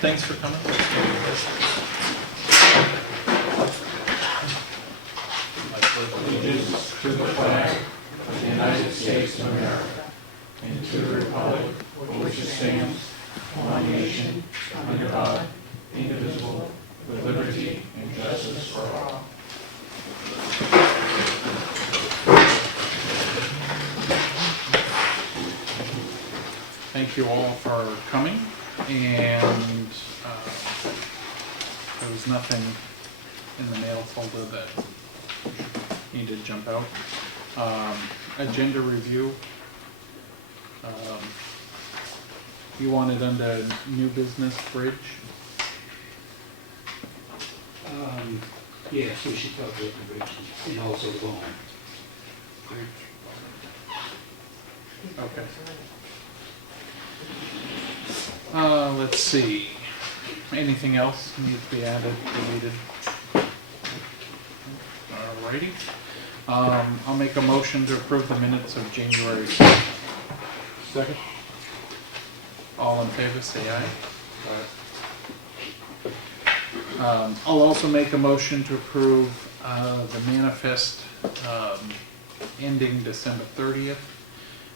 Thanks for coming. Allegiance to the flag of the United States of America and to the republic for which it stands, one nation, under God, indivisible, with liberty and justice for all. Thank you all for coming, and there was nothing in the mail folder that needed to jump out. Agenda review. You want it under new business bridge? Yes, we should talk about the bridge and also the bond. Okay. Let's see. Anything else needs to be added, deleted? Alrighty. I'll make a motion to approve the minutes of January 6th. Second? All in favor, say aye. I'll also make a motion to approve the manifest ending December 30th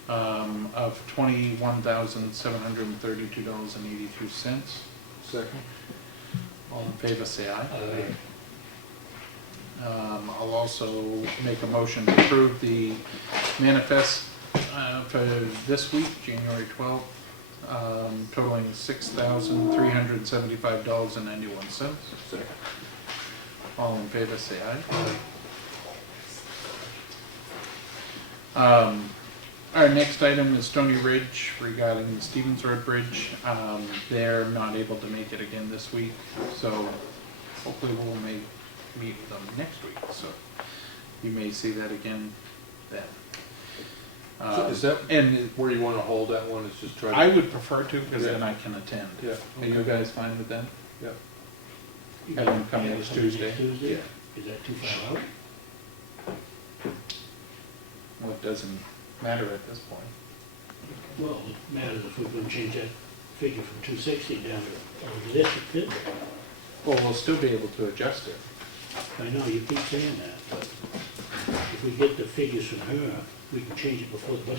of $21,732.82. Second. All in favor, say aye. Aye. I'll also make a motion to approve the manifest for this week, January 12th, totaling $6,375.91. Second. All in favor, say aye. Our next item is Stony Ridge regarding the Stevens Road Bridge. They're not able to make it again this week, so hopefully we'll meet with them next week. So you may see that again then. So is that and where you want to hold that one? Is just try to... I would prefer to, because Yeah. then I can attend. Yeah. Are you guys fine with that? Yeah. Have them come Yeah, this something next Tuesday? Tuesday? Is that too far out? Well, it doesn't matter at this point. Well, it matters if we're going to change that figure from 260 down to this. It fit. Well, we'll still be able to adjust it. I know you keep saying that, but if we get the figures from her, we can change it before the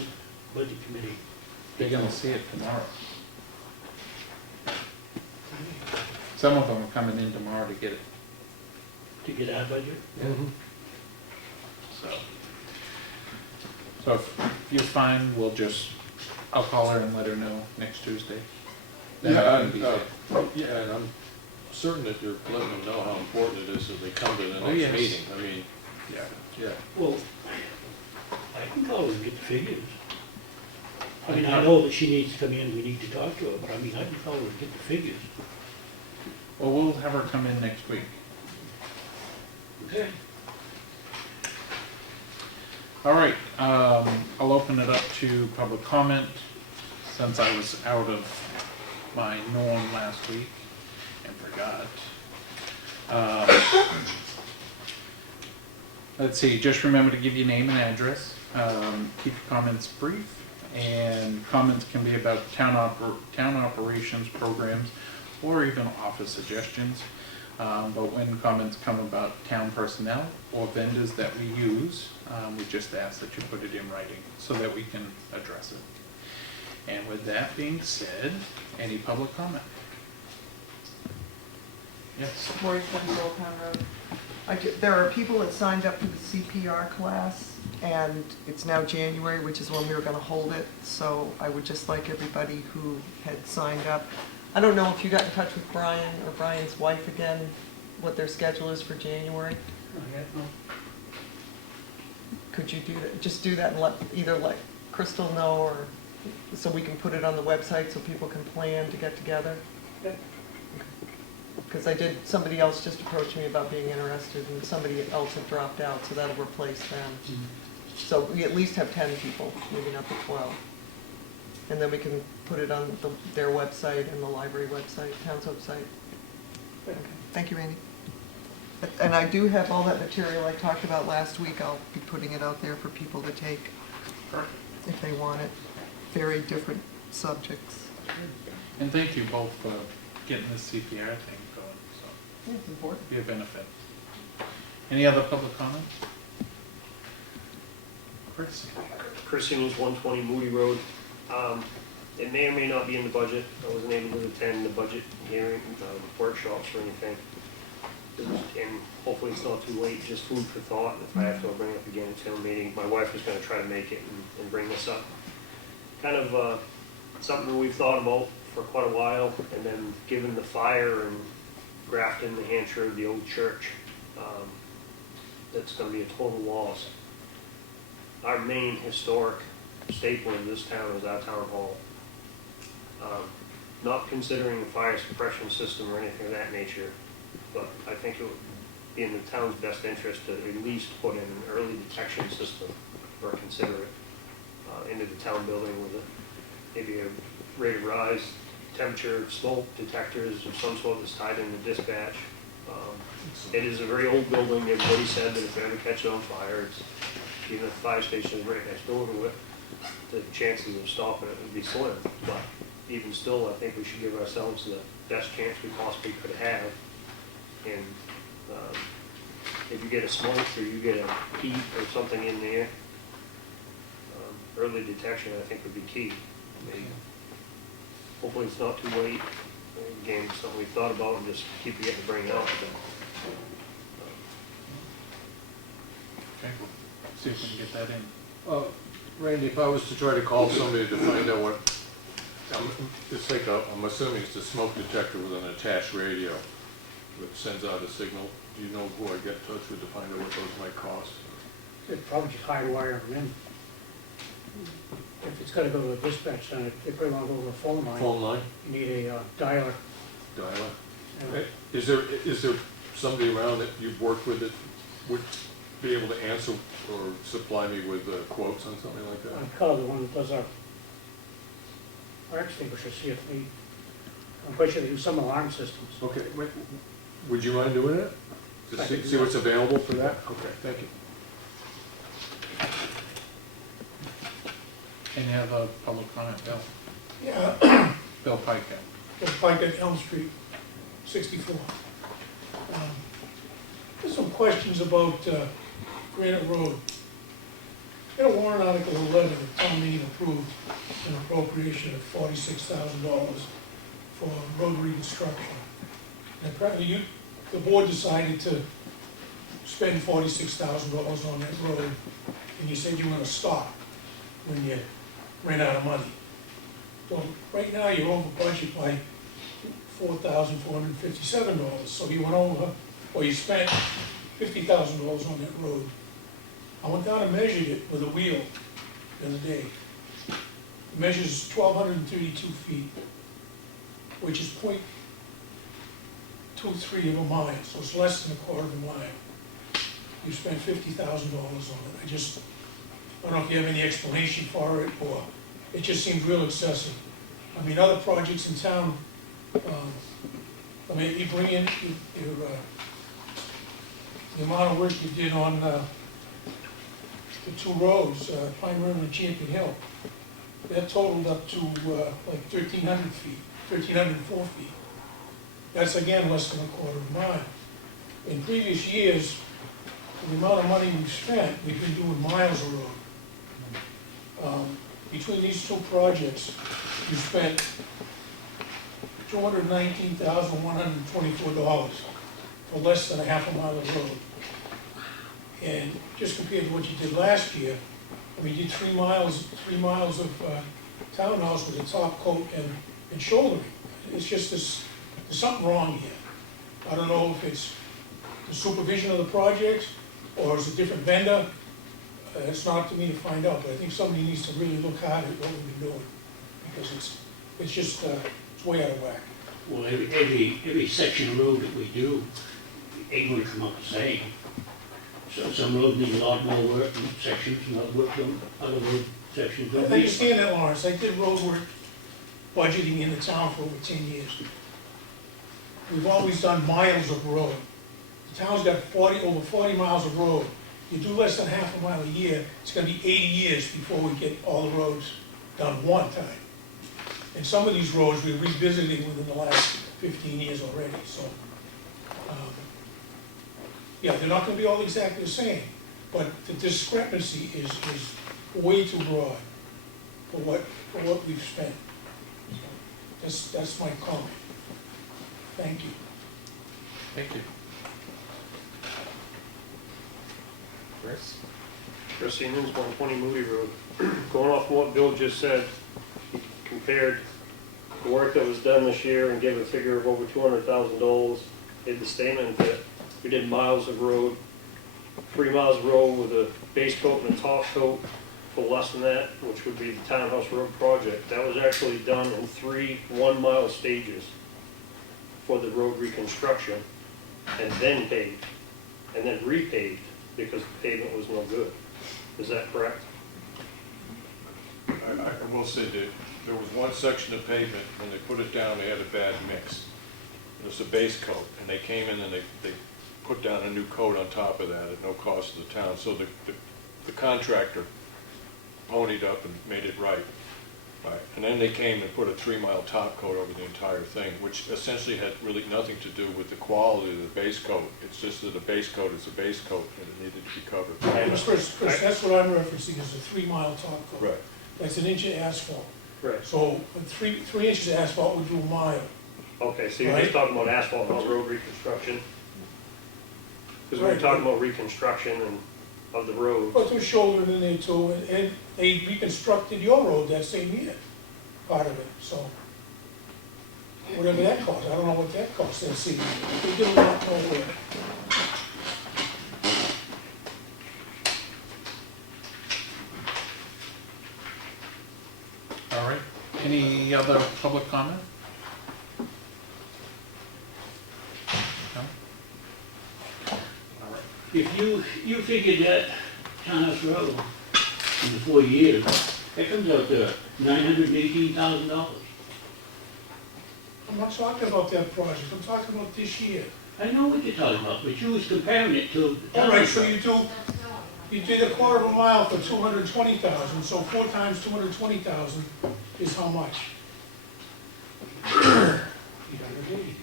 budget committee. You're gonna see it tomorrow. Some of them are coming in tomorrow to get it, To get our budget? Mhm. so if you're fine, I'll call her and let her know next Tuesday. Then I Yeah, can be there. yeah, and I'm certain that you're letting them know how important it is that they come to the Oh, next yes. meeting. I mean, yeah. Well, I can call her and get the figures. I mean, I know that she needs to come in, we need to talk to her, but I mean, I can call her and get the figures. Well, we'll have her come in next week. Okay. All right, I'll open it up to public comment, since I was out of my norm last week and forgot. Let's see, just remember to give your name and address. Keep your comments brief, and comments can be about town operations, programs, or even office suggestions. But when comments come about town personnel or vendors that we use, we just ask that you put it in writing so that we can address it. And with that being said, any public comment? Yes. Lori from Old Town Road. There are people that signed up for the CPR class, and it's now January, which is when we were going to hold it, so I would just like everybody who had signed up. I don't know if you got in touch with Brian or Brian's wife again, what their schedule is for January. Could you do that? Just do that and either let Crystal know, or so we can put it on the website so people can plan to get together. Because somebody else just approached me about being interested, and somebody else had dropped out, so that'll replace them. So we at least have 10 people, maybe not the 12. And then we can put it on their website and the library website, town's website. Okay. Thank you, Randy. And I do have all that material I talked about last week. I'll be putting it out there for people to take if they want it. Very different subjects. And thank you both for getting this CPR thing going, so Yeah, it's important. be a benefit. Any other public comment? Chris? Chris Simmons, 120 Moody Road. It may or may not be in the budget. I wasn't able to attend the budget hearing, workshops or anything. And hopefully it's not too late, just food for thought. If I have to, I'll bring it up again at town meeting. My wife was gonna try to make it and bring this up. Kind of something we've thought about for quite a while, and then given the fire in Grafton, New Hampshire, the old church, that's gonna be a total loss. Our main historic staple in this town is our town hall. Not considering a fire suppression system or anything of that nature, but I think it would be in the town's best interest to at least put in an early detection system, or consider it, into the town building with maybe a rate of rise, temperature, smoke detectors of some sort that's tied into dispatch. It is a very old building. Everybody said that if it ever catches on fire, even if the fire station is right next door to it, the chances of stopping it would be slim. But even still, I think we should give ourselves the best chance we possibly could have. And if you get a smoke or you get a heat or something in there, early detection I think would be key. Hopefully it's not too late. Again, it's something we've thought about and just keep forgetting to bring up. Okay, see if we can get that in. Randy, if I was to try to call somebody to find out what, it's like I'm assuming it's a smoke detector with an attached radio that sends out a signal. Do you know who I get in touch with to find out what those might cost? They'd probably just hardwire them in. If it's gotta go to a dispatch center, they probably wanna go over a phone line. Phone line, You need a dialer. dialer. Yeah. Is there somebody around that you've worked with that would be able to answer or supply me with quotes on something like that? I'd call the one that does our fire extinguisher, see if they, I'm quite sure they do some alarm systems. Okay, would you mind doing it? I To could do see what's that. available for that? Okay, thank you. Any other public comment, Bill? Yeah, Bill Pike. the Pike at Elm Street, 64. There's some questions about Granite Road. In a warrant article 11, the town meeting approved an appropriation of $46,000 for road reconstruction. And apparently the board decided to spend $46,000 on that road, and you said you were gonna stop when you ran out of money. Well, right now you're over budget by $4,457, so you went over, or you spent $50,000 on that road. I went down and measured it with a wheel the other day. It measures 1,232 feet, which is 0.23 of a mile, so it's less than a quarter of a mile. You spent $50,000 on it. I don't know if you have any explanation for it, or it just seems real excessive. I mean, other projects in town, I mean, you bring in the amount of work you did on the two roads, Pine River and Champion Hill, that totaled up to like 1,300 feet, 1,304 feet. That's again less than a quarter of a mile. In previous years, the amount of money we've spent, we've been doing miles of road. Between these two projects, we spent $219,124 for less than a half a mile of road. And just compared to what you did last year, we did 3 miles of townhouse with a top coat and shouldering. It's just there's something wrong here. I don't know if it's the supervision of the projects or it's a different vendor. It's not up to me to find out, but I think somebody needs to really look hard at what we've been doing, because it's just it's way out of whack. Well, every section of road that we do, ain't gonna come out the same. So some roads need a lot more work in sections, and other road sections I don't need. understand that, Lawrence. I did road work budgeting in the town for over 10 years. We've always done miles of road. The town's got over 40 miles of road. You do less than half a mile a year, it's gonna be 80 years before we get all the roads done one time. And some of these roads we're revisiting within the last 15 years already, so. Yeah, they're not gonna be all exactly the same, but the discrepancy is way too broad for what we've spent. That's my comment. Thank you. Thank you. Chris? Chris Siemens, 120 Moody Road. Going off what Bill just said, he compared the work that was done this year and gave a figure of over $200,000. Made the statement that we did miles of road, 3 miles of road with a base coat and a top coat for less than that, which would be the Townhouse Road project. That was actually done in 3 one-mile stages for the road reconstruction, and then paved, and then repaved because the pavement was no good. Is that correct? I will say that there was one section of pavement, when they put it down, they had a bad mix. It was a base coat, and they came in and they put down a new coat on top of that at no cost to the town. So the contractor ponied up and made it right. And then they came and put a 3-mile top coat over the entire thing, which essentially had really nothing to do with the quality of the base coat. It's just that a base coat is a base coat and it needed to be covered. Chris, that's what I'm referencing, is a 3-mile top coat. Right. That's an inch of asphalt. Right. So 3 inches of asphalt would do a mile. Okay, so you're Right. just talking about asphalt, not road reconstruction? Because we were Right. talking about reconstruction and of the road. Put some shoulder in there too, and they reconstructed your road that same year, part of it, so. Whatever that cost, I don't know what that cost, let's see, they did a lot more work. All right. Any other public comment? No? All right. If you figured that Townhouse Road in the 4 years, that comes out to $918,000. I'm not talking about that project, I'm talking about this year. I know what you're talking about, but you was comparing it to All right, Townhouse so Road. you did a quarter of a mile for 220,000, so 4 times 220,000 is how much? 880.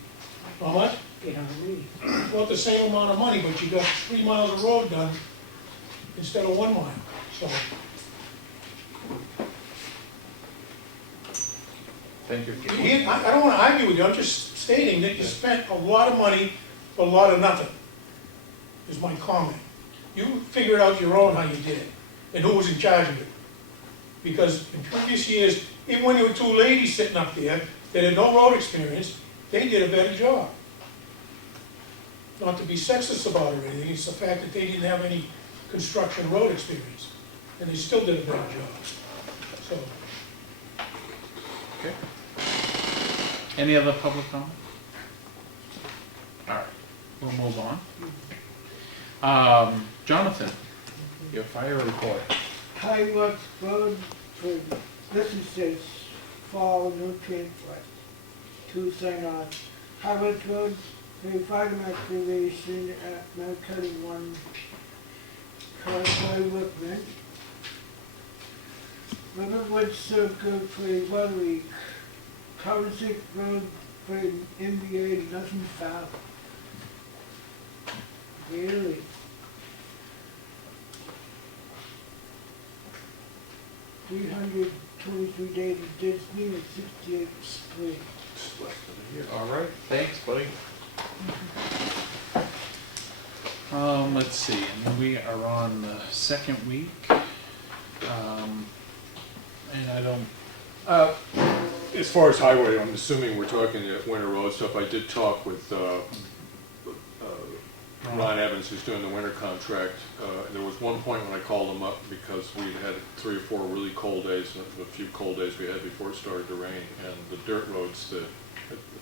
How much? 880. About the same amount of money, but you got 3 miles of road done instead of 1 mile, so. Thank you. I don't wanna argue with you, I'm just stating that you spent a lot of money for a lot of nothing, is my comment. You figured out your own how you did it, and who was in charge of it. Because in previous years, even when there were 2 ladies sitting up there that had no road experience, they did a better job. Not to be sexist about it or anything, it's the fact that they didn't have any construction road experience, and they still did a better job, so. Okay. Any other public comment? All right, we'll move on. Jonathan, your fire report. Highworks Road for businesses fall nutrient flight. 2 sign on. Highworks Road for fireman excavation at Mount Cutting 1 Causeway Workman. Riverwood Circle for a 1 week. Township Road for an MBA, nothing found. Really? $323 of Disney and 68 spring. All right, thanks, buddy. Let's see, and we are on the 2nd week. And I don't, As far as highway, I'm assuming we're talking winter road stuff. I did talk with Ron Evans, who's doing the winter contract. There was one point when I called him up because we had 3 or 4 really cold days, a few cold days we had before it started to rain, and the dirt roads, the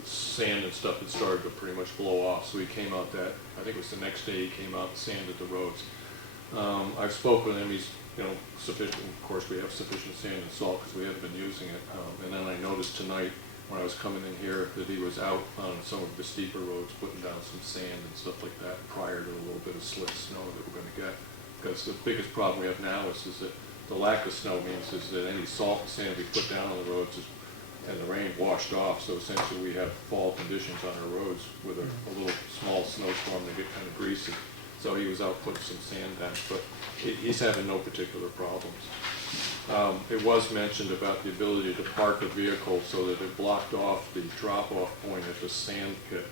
sand and stuff had started to pretty much blow off. So he came out I think it was the next day, he came out and sanded the roads. I've spoken with him, he's, sufficient, of course we have sufficient sand and salt because we haven't been using it. And then I noticed tonight when I was coming in here that he was out on some of the steeper roads putting down some sand and stuff like that prior to a little bit of slick snow that we're going to get. Because the biggest problem we have now is that the lack of snow means is that any salt and sand we put down on the roads is and the rain washed off, so essentially we have fall conditions on our roads with a little small snowstorm, they get kind of greasy. So he was out putting some sand down, but he's having no particular problems. It was mentioned about the ability to park a vehicle so that it blocked off the drop-off point at the sand pit.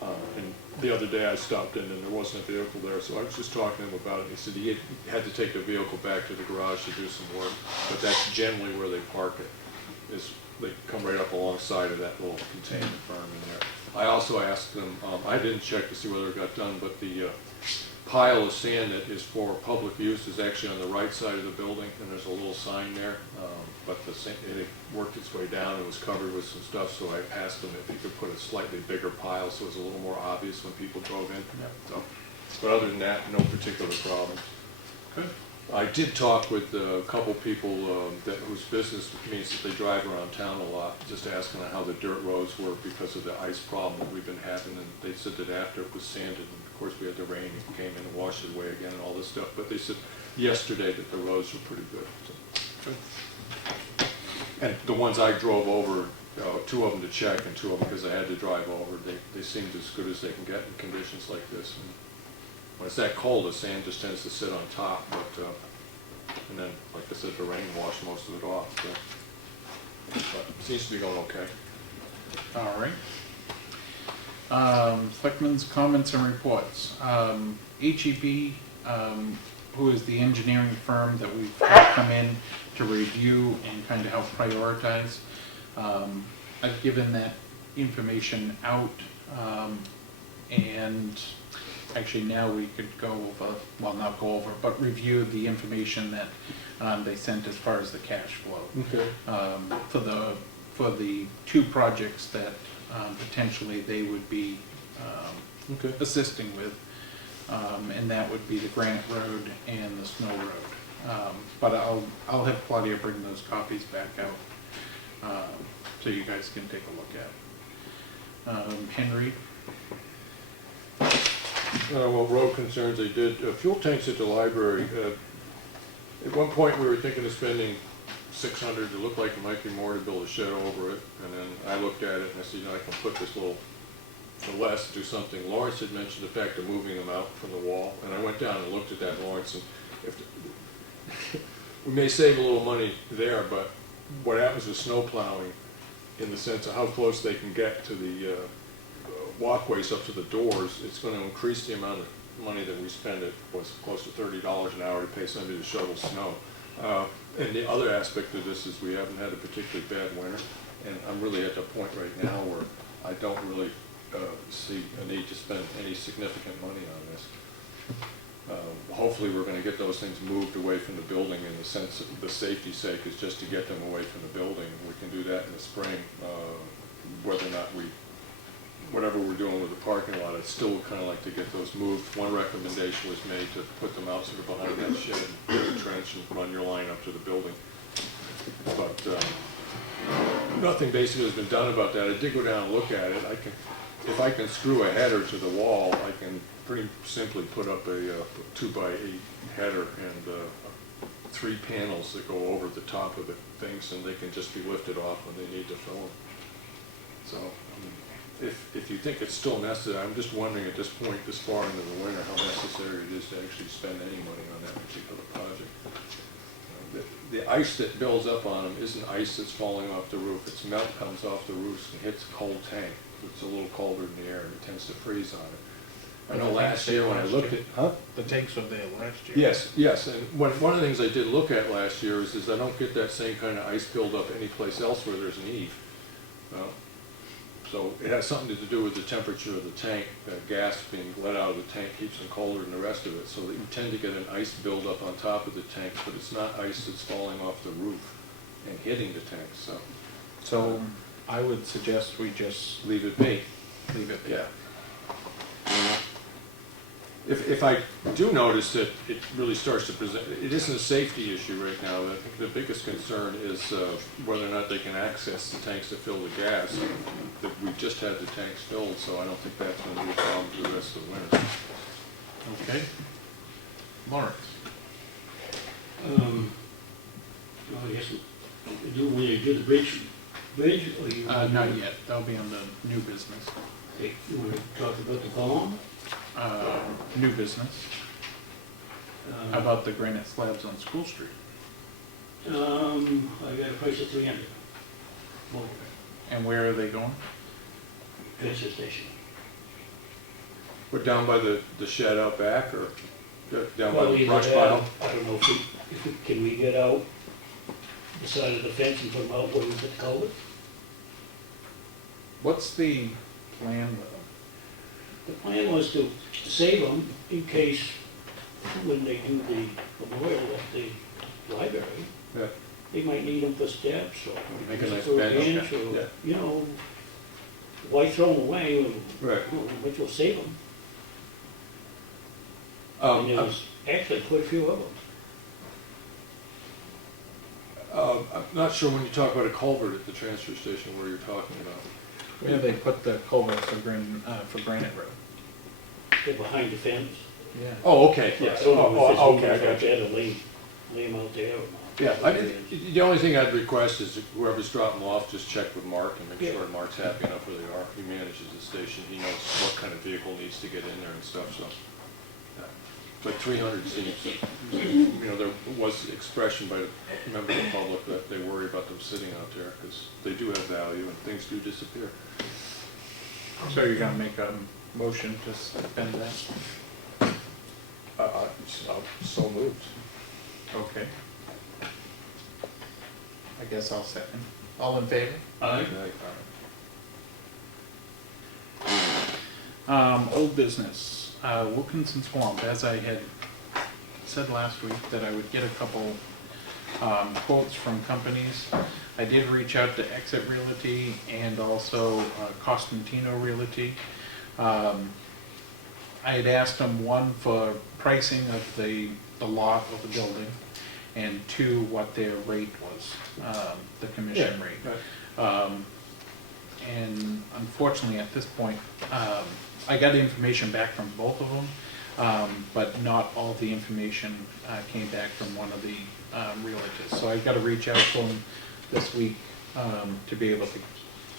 And the other day I stopped in and there wasn't a vehicle there, so I was just talking to him about it. He said he had to take the vehicle back to the garage to do some work, but that's generally where they park it, is they come right up alongside of that little containment berm in there. I also asked them, I didn't check to see whether it got done, but the pile of sand that is for public use is actually on the right side of the building, and there's a little sign there, but the sand, it worked its way down and was covered with some stuff, so I asked them if he could put a slightly bigger pile so it was a little more obvious when people drove in. Yep. So, but other than that, no particular problems. Good. I did talk with a couple people whose business means that they drive around town a lot, just asking how the dirt roads were because of the ice problem that we've been having, and they said that after it was sanded, and of course we had the rain, it came in and washed it away again and all this stuff, but they said yesterday that the roads were pretty good. So. And the ones I drove over, two of them to check and two of them because I had to drive over, they seemed as good as they can get in conditions like this. And when it's that cold, the sand just tends to sit on top, but and then, like I said, the rain washed most of it off. So. But it seems to be going okay. All right. Selectmen's comments and reports. HEB, who is the engineering firm that we've had come in to review and kind of help prioritize. I've given that information out, and actually now we could go over, well, not go over, but review the information that they sent as far as the cash flow. Okay. For the two projects that potentially they would be Okay. assisting with, and that would be the Granite Road and the Snow Road. But I'll have Claudia bring those copies back out so you guys can take a look at. Henry? Well, road concerns, they did fuel tanks at the library. At one point, we were thinking of spending $600. It looked like it might be more to build a shed over it. And then I looked at it and I said, I can put this little, for less, do something. Lawrence had mentioned the fact of moving them out from the wall, and I went down and looked at that, Lawrence, and we may save a little money there, but what happens with snow plowing, in the sense of how close they can get to the walkways up to the doors, it's going to increase the amount of money that we spend. It was close to $30 an hour to pay somebody to shovel snow. And the other aspect of this is we haven't had a particularly bad winter, and I'm really at the point right now where I don't really see a need to spend any significant money on this. Hopefully we're going to get those things moved away from the building, in the sense of the safety's sake is just to get them away from the building. We can do that in the spring, whether or not whatever we're doing with the parking lot, I'd still kind of like to get those moved. One recommendation was made to put them out sort of behind that shed, dig a trench and run your line up to the building. But nothing basically has been done about that. I did go down and look at it. If I can screw a header to the wall, I can pretty simply put up a 2x8 header and 3 panels that go over the top of the things, and they can just be lifted off when they need to fill them. So if you think it's still necessary, I'm just wondering at this point, this far into the winter, how necessary it is to actually spend any money on that particular project. The ice that builds up on them isn't ice that's falling off the roof. It's melt comes off the roofs and hits a cold tank. It's a little colder in the air and it tends to freeze on it. I know last year when I looked at, The tanks were there last year. Yes, and one of the things I did look at last year is I don't get that same kind of ice buildup anyplace else where there's an eave. So it has something to do with the temperature of the tank. Gas being let out of the tank keeps them colder than the rest of it. So that you tend to get an ice buildup on top of the tank, but it's not ice that's falling off the roof and hitting the tank. So I would suggest we just Leave it be. leave it. Yeah. If I do notice that it really starts to present, it isn't a safety issue right now. I think the biggest concern is whether or not they can access the tanks to fill the gas. We've just had the tanks filled, so I don't think that's going to be a problem for the rest of the winter. Okay. Lawrence? Well, I guess when you do the bridge bridge, or you? Not yet, that'll be on the new business. Okay, you wanna talk about the bond? New business, how about the granite slabs on School Street? I got a price of 300. Well, And where are they going? transfer station. We're down by the shed out back, or down by Well, the either brush that, pile? I don't know can we get out the side of the fence and put them out where we put the culvert? What's the plan with them? The plan was to save them in case when they do the memorial at the library, Yeah. they might need them for steps or Make a nice for a bench, bench or, yeah. you know, why throw them away when, Right. which will save them? And there was actually quite a few of them. I'm not sure when you talk about a culvert at the transfer station where you're talking about. Where they put the culverts for Granite Road? They're behind the fence. Yeah. Oh, okay, I yes. don't know if it's Okay, I moving, got if you. I had to lay them out there or not. Yeah, the only thing I'd request is whoever's dropping them off, just check with Mark and make Yeah. sure Mark's happy enough where they are. He manages the station, he knows what kind of vehicle needs to get in there and stuff, so. But 300 seems, you know, there was expression by members of the public that they worry about them sitting out there, because they do have value and things do disappear. So you're gonna make a motion to spend that? So moved. Okay. I guess I'll second. All in favor? Old business, Wilkinson Swamp, as I had said last week that I would get a couple quotes from companies. I did reach out to Exit Realty and also Costantino Realty. I had asked them, one, for pricing of the lot of the building, and two, what their rate was, the commission rate. Right. And unfortunately, at this point, I got information back from both of them, but not all the information came back from one of the realtors. So I've got to reach out to them this week to be able to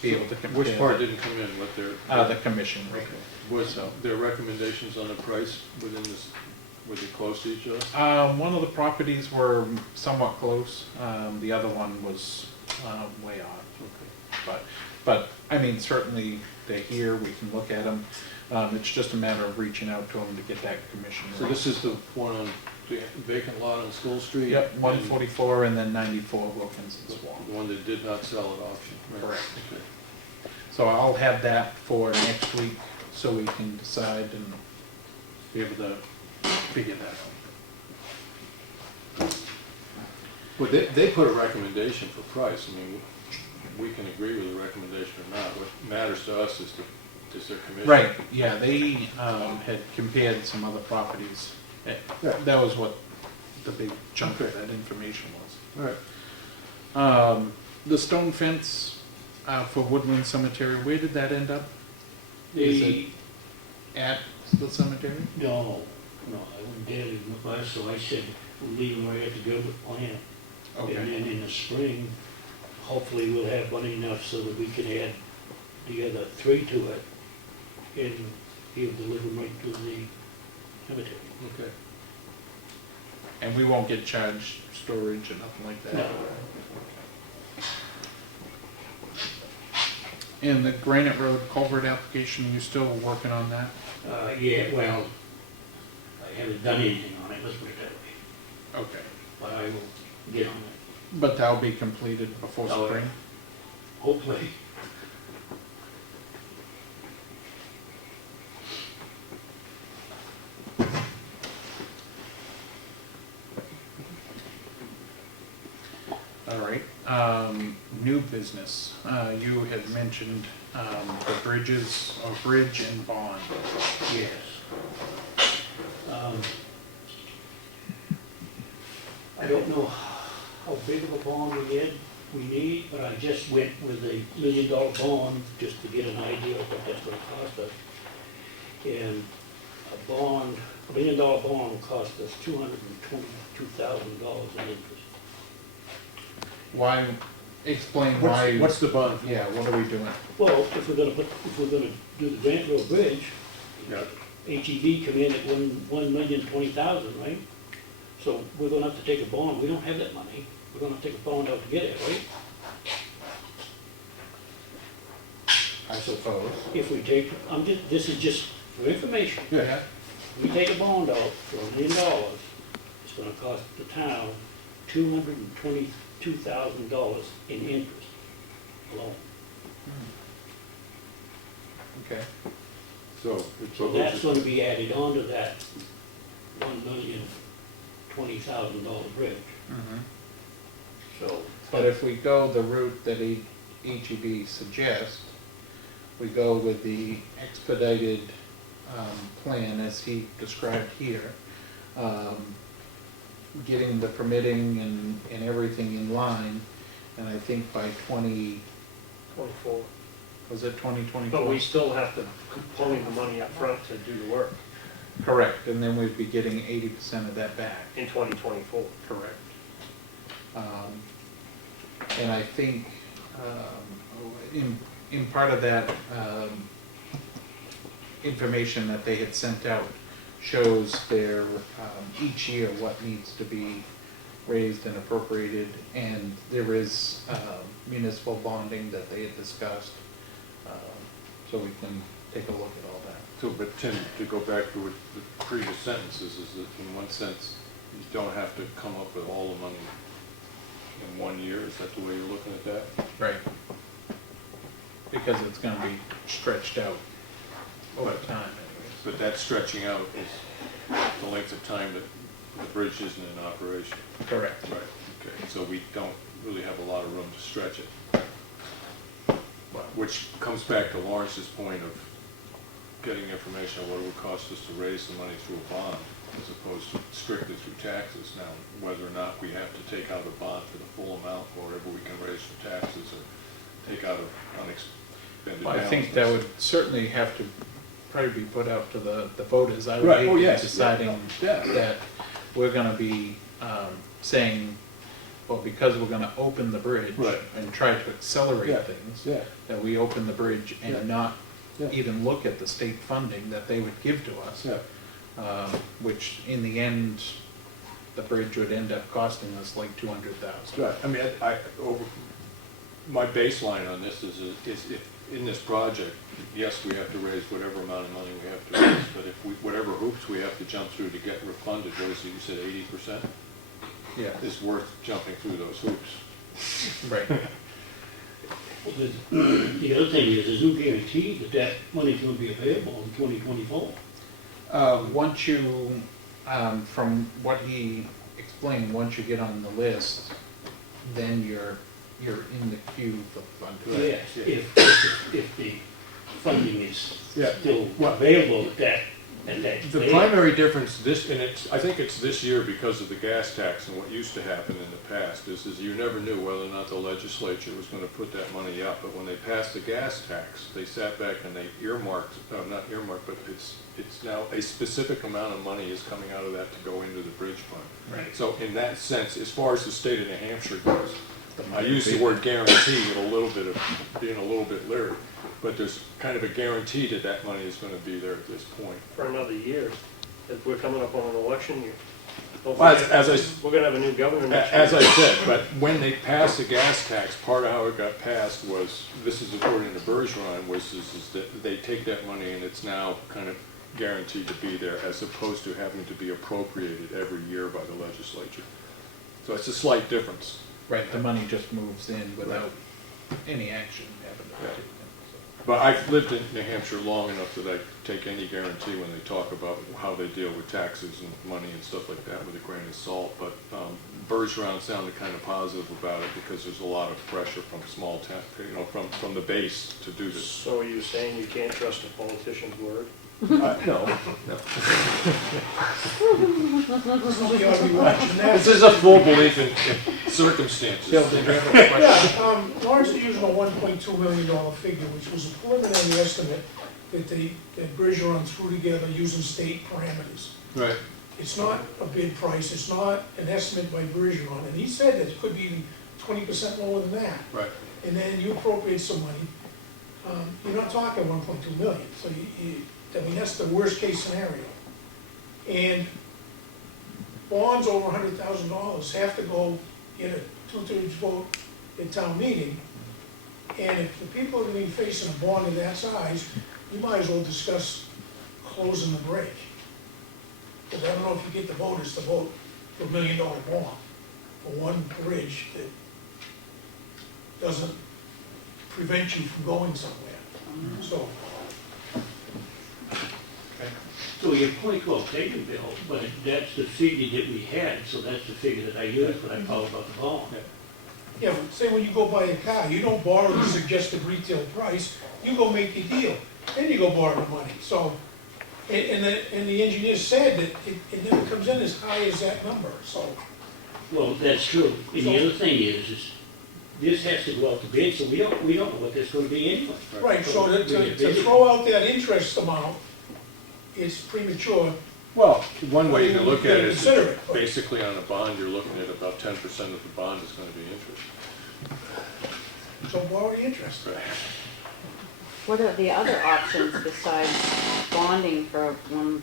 compare. Which part didn't come in, what their? The commission rate. Was their recommendations on the price within this, were they close to each other? One of the properties were somewhat close, the other one was way off. Okay. But, I mean, certainly they're here, we can look at them. It's just a matter of reaching out to them to get that commission So rate. this is the one on the vacant lot on School Street? Yep, and 144 and then 94 Wilkinson Swamp. The one that did not sell at auction? Right. Correct. Okay. So I'll have that for next week, so we can decide and be able to figure that out. Well, they put a recommendation for price. I mean, we can agree with the recommendation or not. What matters to us is their commission. Right, yeah, they had compared some other properties. Yeah. That was what the big chunk of that information was. All right. The stone fence for Woodland Cemetery, where did that end up? Is it at the cemetery? No, I wouldn't dare leave them by, so I said, we'll leave them right at the government plant. And Okay, then in the spring, hopefully we'll have money enough so that we can add the other 3 to it, and he'll deliver them right to the cemetery. Okay. and we won't get charged storage or nothing like that? No. And the Granite Road culvert application, you still working on that? Yeah, well, I haven't done anything on it, let's put it that way, Okay, but I will get on it, but that'll be completed before Oh, spring? hopefully. All right, new business, you had mentioned the bridges, or bridge and bond. Yes. I don't know how big of a bond we need, but I just went with a $1 million bond just to get an idea of what that's gonna cost us. And a $1 million bond cost us $222,000 in interest. Why explain why, What's the bond? yeah, what are we doing? Well, if we're gonna do the Grant Road Bridge, Yeah. HEV come in at 1,020,000, right? So we're gonna have to take a bond, we don't have that money, we're gonna have to take a bond out to get it, right? I suppose. If we take, this is just for information. Yeah. We take a bond out for $1 million, it's gonna cost the town $222,000 in interest alone. Okay. So. So that's gonna be added onto that $1,020,000 bridge, so. But if we go the route that HEB suggests, we go with the expedited plan as he described here, getting the permitting and everything in line, and I think by 24. was it 2024? But we still have to pull in the money up front to do the work Correct, and then we'd be getting 80% of that back. in 2024. Correct. And I think in part of that information that they had sent out shows their each year what needs to be raised and appropriated, and there is municipal bonding that they had discussed, so we can take a look at all that. So, but Tim, to go back to what the previous sentences, is that in one sense, you don't have to come up with all the money in 1 year, is that the way you're looking at that? Right. Because it's gonna be stretched out over time anyways. But that stretching out is the length of time that the bridge isn't in operation. Correct. Right, okay, so we don't really have a lot of room to stretch it. Which comes back to Lawrence's point of getting information on what it would cost us to raise the money through a bond, as opposed to strictly through taxes. Now, whether or not we have to take out a bond for the full amount, or whatever we can raise from taxes, or take out of unexpended Well, I think balances. that would certainly have to probably be put out to the voters. I would Right, hate oh, to be yes, deciding yeah. that we're gonna be saying, well, because we're gonna open the bridge Right. and try to accelerate Yeah, things, yeah. that we open the bridge Yeah. and not Yeah. even look at the state funding that they would give to us. Yeah. Which in the end, the bridge would end up costing us like $200,000. Right, I mean, my baseline on this is if, in this project, yes, we have to raise whatever amount of money we have to raise, but if whatever hoops we have to jump through to get refunded, what is it, you said 80%? Yeah, Is worth jumping through those hoops. right. Well, the other thing is, there's no guarantee that that money's gonna be available in 2024. Once you, from what he explained, once you get on the list, then you're in the queue for funding. Yes, if the funding is Yeah. still Well, available at that The date. primary difference, I think it's this year because of the gas tax and what used to happen in the past, is you never knew whether or not the legislature was gonna put that money up. But when they passed the gas tax, they sat back and they earmarked, not earmarked, but it's now a specific amount of money is coming out of that to go into the bridge fund. Right. So in that sense, as far as the state of New Hampshire goes, I use the word guarantee with a little bit of, being a little bit leery, but there's kind of a guarantee that that money is gonna be there at this point. For another year, if we're coming up on an election year. Don't Well, forget, as I- we're gonna have a new governor next year. As I said, but when they passed the gas tax, part of how it got passed was, this is according to Bergeron, is that they take that money and it's now kind of guaranteed to be there, as opposed to having to be appropriated every year by the legislature. So it's a slight difference. Right, the money just moves in without any action having to be Yeah. taken. But I've lived in New Hampshire long enough that I take any guarantee when they talk about how they deal with taxes and money and stuff like that with a grain of salt. But Bergeron sounded kind of positive about it because there's a lot of pressure from small town, from the base to do this. So are you saying you can't trust a politician's word? No. Somebody ought to be watching that. This is a full belief in circumstances. Bill, did you have a question? Yeah, Lawrence is using a $1.2 million figure, which was a preliminary estimate that Bergeron threw together using state parameters. Right. It's not a bid price, it's not an estimate by Bergeron, and he said that it could be even 20% lower than that, Right. and then you appropriate some money, you're not talking 1.2 million, so I mean, that's the worst case scenario. And bonds over $100,000 have to go get a 2/3 vote at town meeting. And if the people are gonna be facing a bond of that size, you might as well discuss closing the break. Because I don't know if you get the voters to vote for $1 million bond for one bridge that doesn't prevent you from going somewhere. So, So your point well taken, Bill, but that's the figure that we had, so that's the figure that I used when I called about the bond. yeah, but say when you go buy a car, you don't borrow the suggested retail price, you go make your deal, then you go borrow the money. So, and the engineer said that it never comes in as high as that number, so. Well, that's true. And the other thing is this has to go out to bid, so we don't know what that's gonna be anyway. Right, so We to get bid. throw out that interest amount is premature. Well, one way to look at it is Consider it, but- basically on a bond, you're looking at about 10% of the bond is gonna be interest. So borrow the interest. Right. What are the other options besides bonding for $1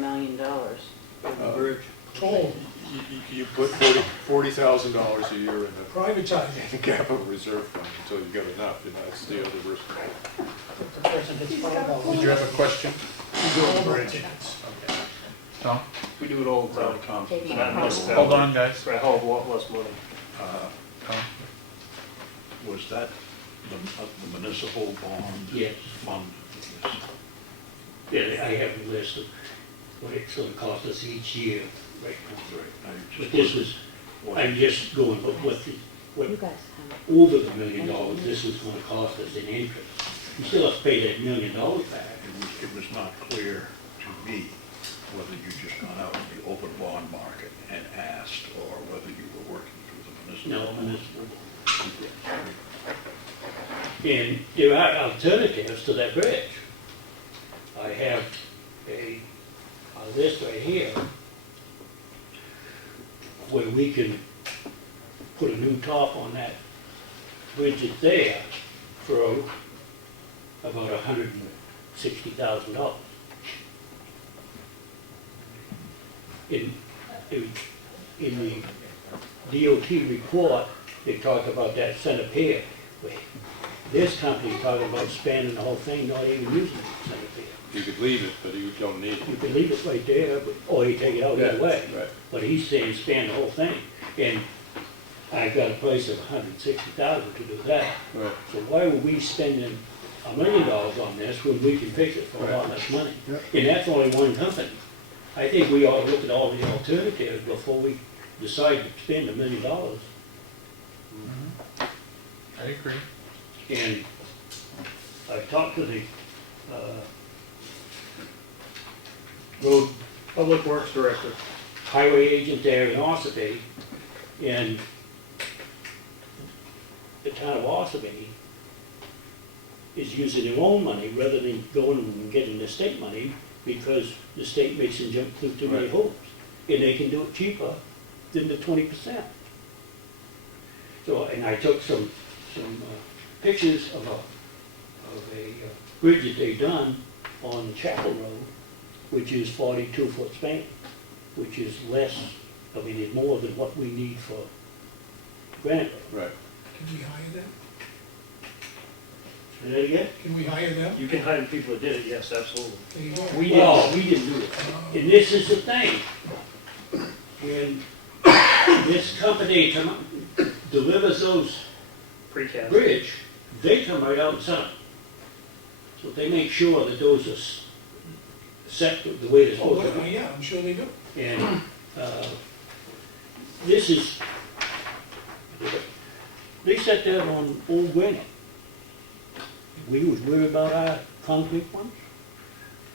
million? Toll, You put $40,000 a year in privatize the it. capital reserve fund until you get enough, and that's the other version. The person gets $5. Did you have a question? Tom? We do it all the time. Taking That it must, from- Hold on, guys. For a hell of a lot less money. Tom? Was that the municipal bond Yes. fund? Yeah, I have a list of what it's gonna cost us each year right now. Right, I But just this wasn't- is, I'm just going, what You guys have. over the $1 million this is gonna cost us in interest. You still have to pay that $1 million back. it was not clear to me whether you just gone out in the open bond market and asked, or whether you were working through the municipal. No, bond. municipal. And there are alternatives to that bridge. I have a list right here where we can put a new top on that bridge that's there for about $160,000. In the DOT report, they talk about that center pier. This company's talking about spanning the whole thing, not even using the center pier. You could leave it, but you don't need You it. can leave it right there, or you take it out either way. Right. But he's saying span the whole thing. And I got a price of $160,000 to do that. Right. So why were we spending $1 million on this when we can fix it for a lot less money? And that's only one company. I think we ought to look at all the alternatives before we decide to spend $1 million. I agree. And I talked to the road Public Works Director. highway agent there in Ossipee, and the town of Ossipee is using their own money rather than going and getting the state money, because the state makes them jump through too many Right. hoops, and they can do it cheaper than the 20%. So, and I took some pictures of a bridge that they done on Chapel Road, which is 42-foot span, which is less, I mean, it's more than what we need for Granite Road. Right. Can we hire them? Say that again? Can we hire them? You can hire the people that did it, yes, absolutely. There you go. We didn't do it. And this is the thing. When this company delivers those Precast. bridge, they come right out and set them. So they make sure that those are set the way they're Oh, supposed to be. yeah, I'm sure they do. And this is, they set that on Old Granite. We was worried about our concrete ones.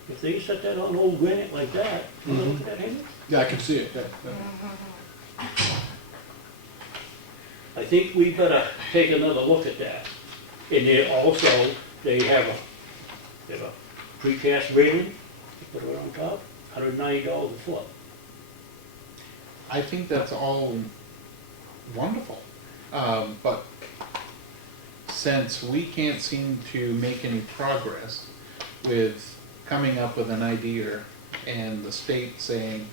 If they set that on Old Granite like that, look at that hanging. Yeah, I can see it, yeah. I think we better take another look at that. And then also, they have a precast railing, they put it on top, $190 a foot. I think that's all wonderful. But since we can't seem to make any progress with coming up with an idea and the state saying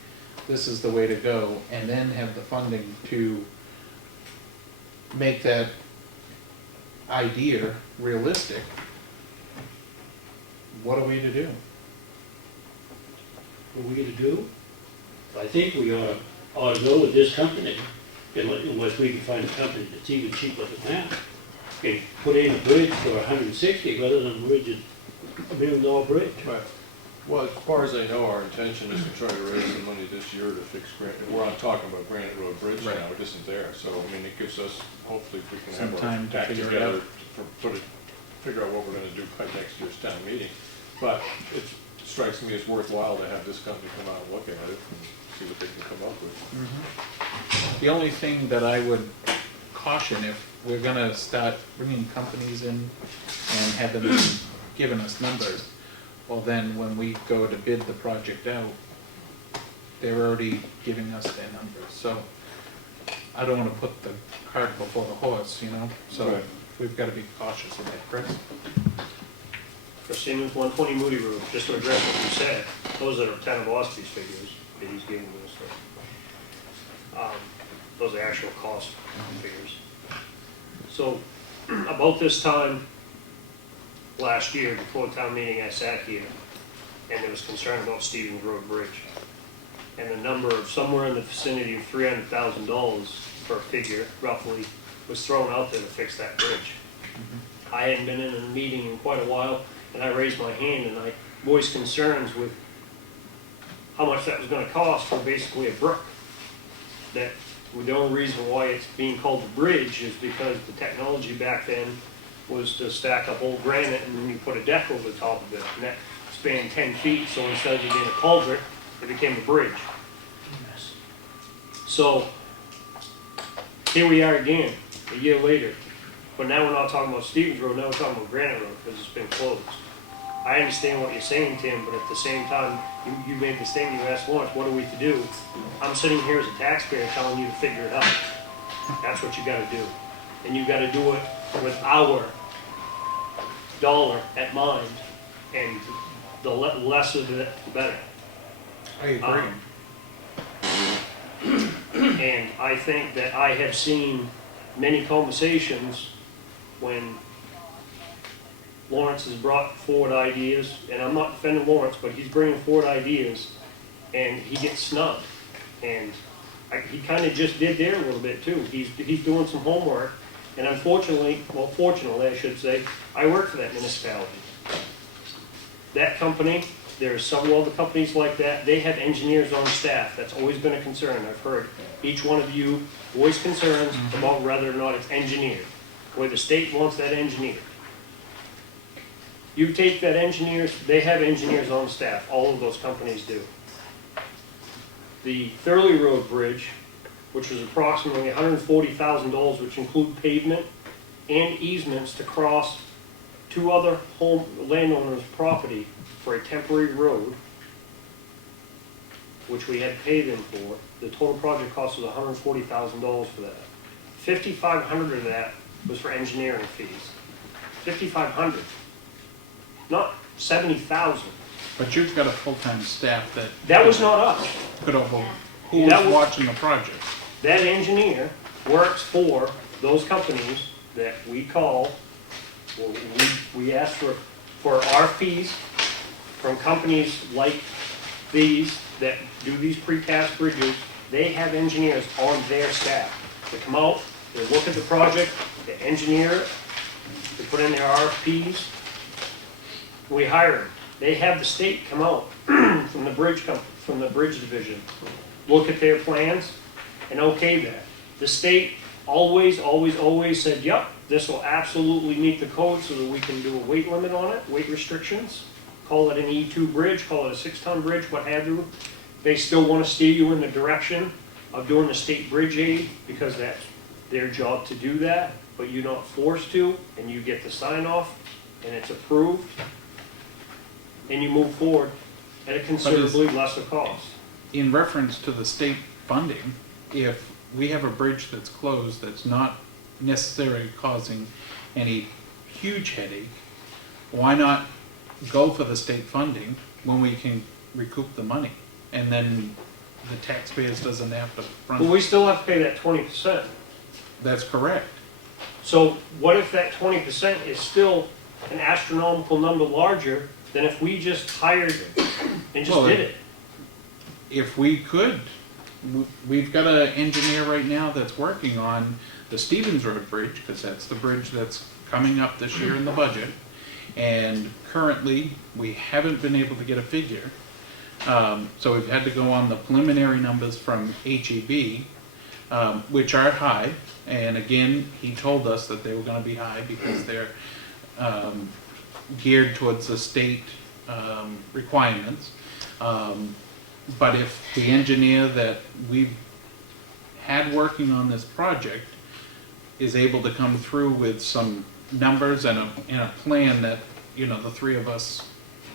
this is the way to go, and then have the funding to make that idea realistic, what are we to do? What are we gonna do? I think we ought to go with this company, unless we can find a company that's even cheaper than that. And put in a bridge for $160 rather than a bridge, $1 million bridge. But, well, as far as I know, our intention is to try to raise some money this year to fix we're not talking about Granite Road Bridge Right. now, it isn't there. So, I mean, it gives us, hopefully, if we can Some have time our to act figure it together, out. figure out what we're gonna do by next year's town meeting. But it strikes me as worthwhile to have this company come out and look at it and see what they can come up with. The only thing that I would caution, if we're gonna start bringing companies in and have them giving us numbers, well then, when we go to bid the project out, they're already giving us their numbers, so I don't wanna put the cart before the horse, you know? So Right. we've gotta be cautious of that, Chris. For Siemens 120 Moody Road, just to address what you said, those are town of Ospey's figures that he's giving us. Those are actual cost figures. So, about this time last year, before town meeting, I sat here, and there was concern about Stevens Road Bridge. And the number of somewhere in the vicinity of $300,000 per figure, roughly, was thrown out there to fix that bridge. I hadn't been in a meeting in quite a while, and I raised my hand and I voiced concerns with how much that was gonna cost for basically a brook. That the only reason why it's being called a bridge is because the technology back then was to stack up old granite and then you put a deck over the top of it. And that spanned 10 feet, so instead of it being a culvert, it became a bridge. So, here we are again, a year later. But now we're not talking about Stevens Road, now we're talking about Granite Road, because it's been closed. I understand what you're saying, Tim, but at the same time, you made the statement, you asked Lawrence, what are we to do? I'm sitting here as a taxpayer telling you to figure it out. That's what you gotta do. And you gotta do it with our dollar at mind, and the less of it, the better. I agree. And I think that I have seen many conversations when Lawrence has brought forward ideas, and I'm not defending Lawrence, but he's bringing forward ideas, and he gets snubbed. And he kind of just did there a little bit too. He's doing some homework, and unfortunately, well, fortunately, I should say, I work for that municipality. That company, there are several other companies like that, they have engineers on staff. That's always been a concern. I've heard each one of you voice concerns about whether or not it's engineered, where the state wants that engineered. You take that engineers, they have engineers on staff, all of those companies do. The Thurley Road Bridge, which was approximately $140,000, which include pavement and easements to cross two other landowners' property for a temporary road, which we had to pay them for. The total project cost was $140,000 for that. $5,500 of that was for engineering fees. $5,500, not $70,000. But you've got a full-time staff that. That was not us. Could have, who That was was- watching the project? That engineer works for those companies that we call, well, we ask for RFPs from companies like these that do these precast bridges. They have engineers on their staff. They come out, they look at the project, they engineer it, they put in their RFPs. We hire them. They have the state come out from the bridge division, look at their plans, and okay that. The state always said, yep, this will absolutely meet the code so that we can do a weight limit on it, weight restrictions. Call it an E2 bridge, call it a 6-ton bridge, what have you. They still want to steer you in the direction of doing the state bridge aid because that's their job to do that, but you're not forced to, and you get the sign off, and it's approved, and you move forward at a considerably lesser cost. In reference to the state funding, if we have a bridge that's closed, that's not necessarily causing any huge headache, why not go for the state funding when we can recoup the money? And then the taxpayers doesn't have to But front. we still have to pay that 20%. That's correct. So what if that 20% is still an astronomical number larger than if we just hired and just Well, did it? If we could, we've got an engineer right now that's working on the Stevens Road Bridge, because that's the bridge that's coming up this year in the budget. And currently, we haven't been able to get a figure. So we've had to go on the preliminary numbers from HEB, which are high. And again, he told us that they were gonna be high because they're geared towards the state requirements. But if the engineer that we've had working on this project is able to come through with some numbers and a plan that, you know, the three of us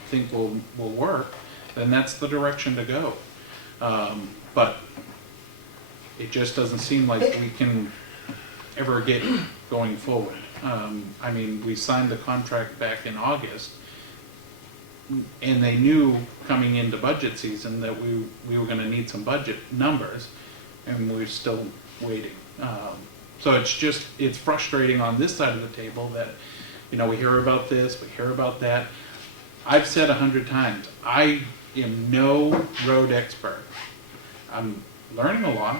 think will work, then that's the direction to go. But it just doesn't seem like we can ever get going forward. I mean, we signed the contract back in August, and they knew coming into budget season that we were gonna need some budget numbers, and we're still waiting. So it's frustrating on this side of the table that, you know, we hear about this, we hear about that. I've said 100 times, I am no road expert. I'm learning a lot,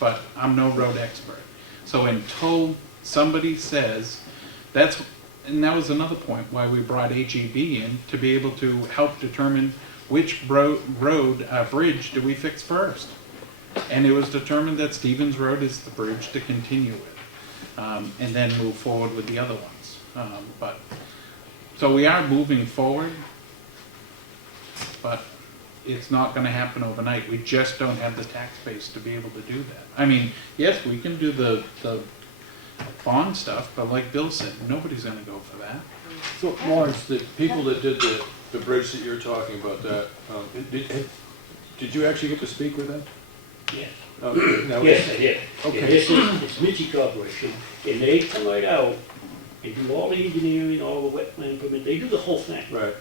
but I'm no road expert. So until somebody says, and that was another point why we brought HEB in, to be able to help determine which bridge do we fix first. And it was determined that Stevens Road is the bridge to continue with, and then move forward with the other ones. So we are moving forward, but it's not gonna happen overnight. We just don't have the tax base to be able to do that. I mean, yes, we can do the bond stuff, but like Bill said, nobody's gonna go for that. So Lawrence, the people that did the bridge that you're talking about, that, did you actually get to speak with them? Yes. Now, Yes, I did. Okay. And this is, it's Mitchie Corporation, and they come right out and do all the engineering, all the wetland permit, they do the whole thing. Right.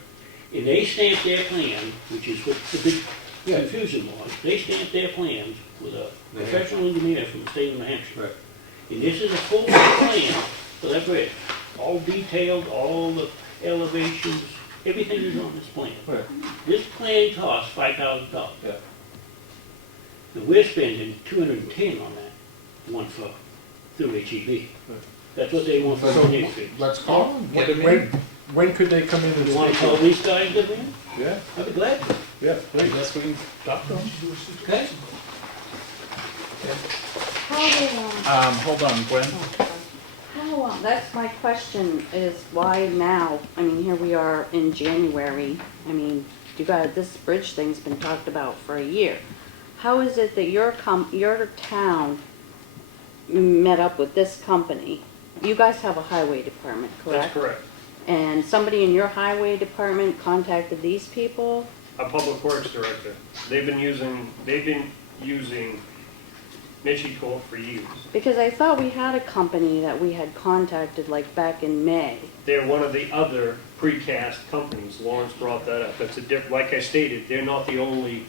And they stamp their plan, which is what the big Yeah. confusion was, they stamp their plans with a professional engineer from the state of New Hampshire. Right. And this is a full plan for that bridge, all detailed, all the elevations, everything is on this plan. Right. This plan costs $5,000. Yeah. And we're spending 210 on that, one for, through HEB. That's what they want for So, engineering fee. Let's call them, get them in. When could they come in and You wanna speak? call these guys to come in? Yeah, I'd be glad to. yeah, I please. guess we can talk to them. Okay? Hold on, Gwen. That's my question, is why now? I mean, here we are in January. I mean, you got, this bridge thing's been talked about for a year. How is it that your town met up with this company? You guys have a highway department, correct? That's correct. And somebody in your highway department contacted these people? Our public works director, they've been using Mitchie Corp for years. Because I thought we had a company that we had contacted like back in May. They're one of the other precast companies. Lawrence brought that up. That's like I stated, they're not the only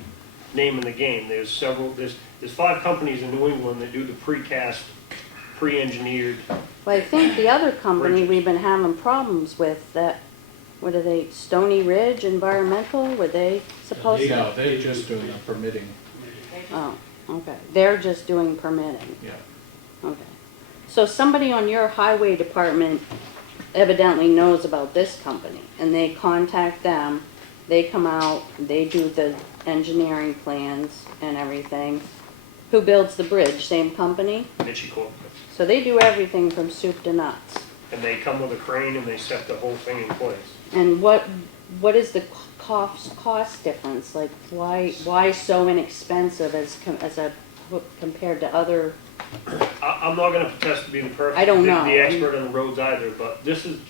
name in the game. There's 5 companies in New England that do the precast, pre-engineered. Well, I think the other company Bridges. we've been having problems with, that, what are they, Stony Ridge Environmental, were they supposed to? No, they're just doing the permitting. Oh, okay, they're just doing permitting, Yeah. okay. So somebody on your highway department evidently knows about this company, and they contact them, they come out, they do the engineering plans and everything. Who builds the bridge, same company? Mitchie Corp. So they do everything from soup to nuts. And they come with a crane and they set the whole thing in place. And what is the cost difference? Like, why so inexpensive compared to other? I'm not gonna pretend to be the perfect, I don't know. the expert on the roads either, but this is,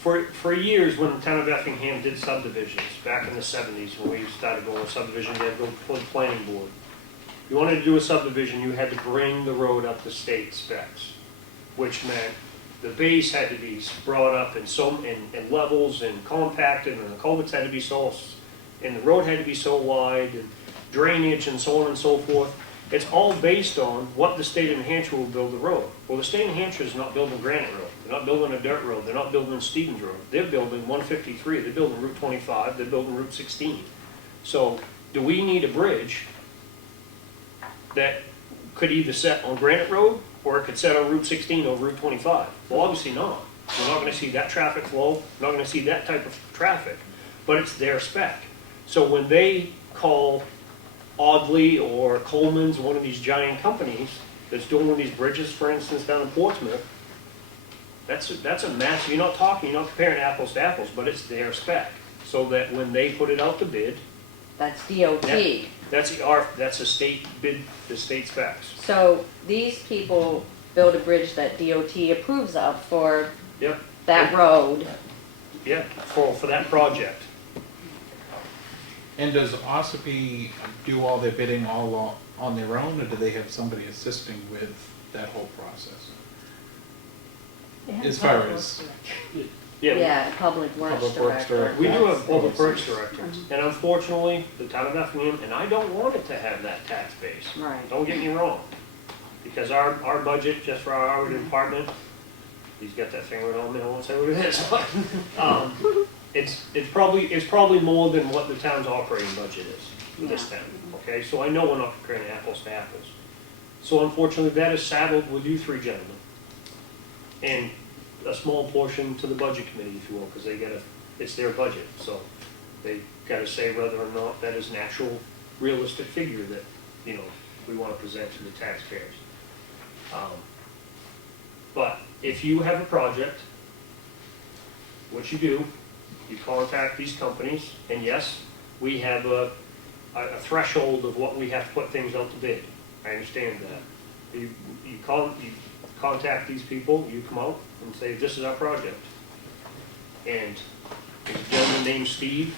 for years, when the town of Effingham did subdivisions, back in the 70s, when we started going with subdivision, they had to go before the planning board. you wanted to do a subdivision, you had to bring the road up to state specs, which meant the base had to be brought up in levels and compacted, and the culverts had to be so, and the road had to be so wide, and drainage and so on and so forth. It's all based on what the state of New Hampshire will build the road. Well, the state of New Hampshire is not building Granite Road, they're not building a dirt road, they're not building Stevens Road, they're building 153, they're building Route 25, they're building Route 16. So, do we need a bridge that could either set on Granite Road, or it could set on Route 16 over Route 25? Well, obviously not. We're not gonna see that traffic flow, we're not gonna see that type of traffic, but it's their spec. So when they call Audley or Coleman's, one of these giant companies that's doing one of these bridges, for instance, down in Portsmouth, that's a mess. You're not comparing apples to apples, but it's their spec. So that when they put it out to bid, That's DOT. that's a state bid, the state specs. So these people build a bridge that DOT approves of for Yep. that road. Yeah, for that project. And does Ossipee do all their bidding all on their own, or do they have somebody assisting with that whole process? As far as Yeah, Public Works Public Works Director. Director. We do have a public works director, and unfortunately, the town of Effingham, and I don't want it to have that tax base. Right. Don't get me wrong, because our budget, just for our department, he's got that finger on me, I won't say what it is, but, it's probably more than what the town's operating budget is for this town, okay? So I know we're not comparing apples to apples. So unfortunately, that is saddled with you three gentlemen. And a small portion to the budget committee, if you will, because it's their budget, so they gotta say whether or not that is an actual realistic figure that, we wanna present to the taxpayers. But if you have a project, what you do, you contact these companies, and yes, we have a threshold of what we have to put things out to bid. I understand that. You contact these people, you come out and say, this is our project. And there's a gentleman named Steve,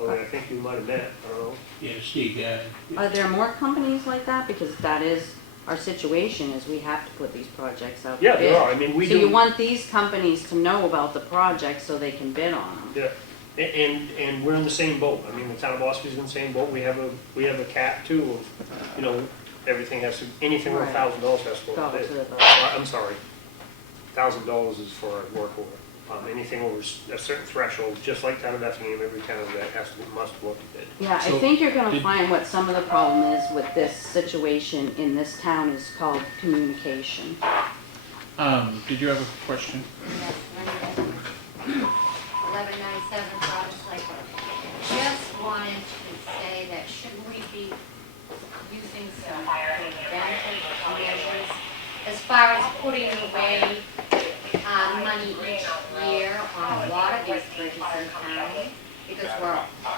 I think you might have met, I don't know. Yeah, Steve, yeah. Are there more companies like that? Because that is, our situation is we have to put these projects out. Yeah, for there bid. are, I mean, we So do. you want these companies to know about the project so they can bid on them. Yeah, and we're in the same boat. I mean, the town of Ospreay's in the same boat. We have a cap too of, everything has to, anything over Right. $1,000 has to go Go to bid. to the- I'm sorry, $1,000 is for a work order. Anything over a certain threshold, just like town of Effingham, every town of that must go up to bid. Yeah, I So, think you're gonna did- find what some of the problem is with this situation in this town is called communication. Did you have a question? Yes, 1197 Providence Lake Road. Just wanted to say that shouldn't we be using some preventive measures as far as putting away money each year on a lot of these bridges in town? Because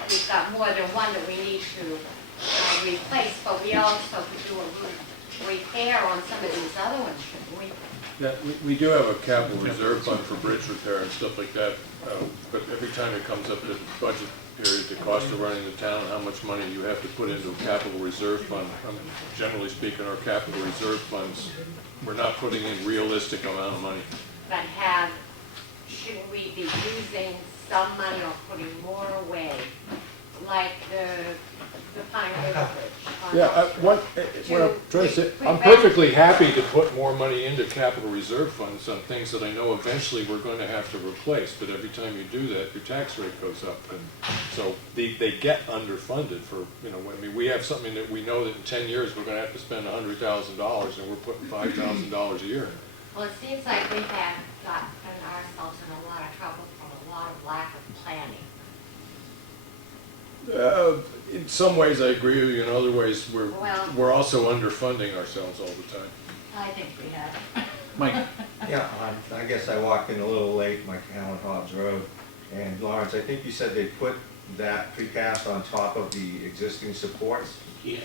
we've got more than one that we need to replace, but we also could do a repair on some of these other ones, shouldn't we? Yeah, we do have a capital reserve fund for bridge repair and stuff like that, but every time it comes up the budget period, the cost of running the town, how much money you have to put into a capital reserve fund. Generally speaking, our capital reserve funds, we're not putting in realistic amount of money. But shouldn't we be using some money or putting more away, like the Pine River Bridge? Yeah, what I'm trying to say, I'm perfectly happy to put more money into capital reserve funds on things that I know eventually we're going to have to replace, but every time you do that, your tax rate goes up, and so they get underfunded for, we have something that we know that in 10 years we're going to have to spend $100,000, and we're putting $5,000 a year in it. Well, it seems like we have gotten ourselves in a lot of trouble from a lot of lack of planning. In some ways, I agree with you. In other ways, Well- we're also underfunding ourselves all the time. I think we have. Mike? Yeah, I guess I walked in a little late, Mike Allen Hobbs Road. And Lawrence, I think you said they put that precast on top of the existing supports? Yes.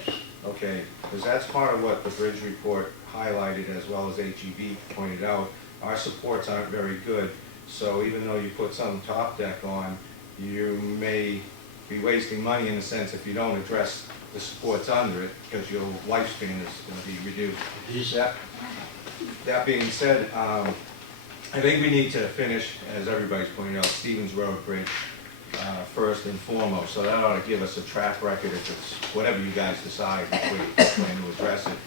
Okay, because that's part of what the bridge report highlighted, as well as HEB pointed out. Our supports aren't very good, so even though you put some top deck on, you may be wasting money in a sense if you don't address the supports under it, because your lifespan is gonna be reduced. That being said, I think we need to finish, as everybody's pointing out, Stevens Road Bridge first and foremost. So that ought to give us a track record if it's whatever you guys decide if we plan to address it.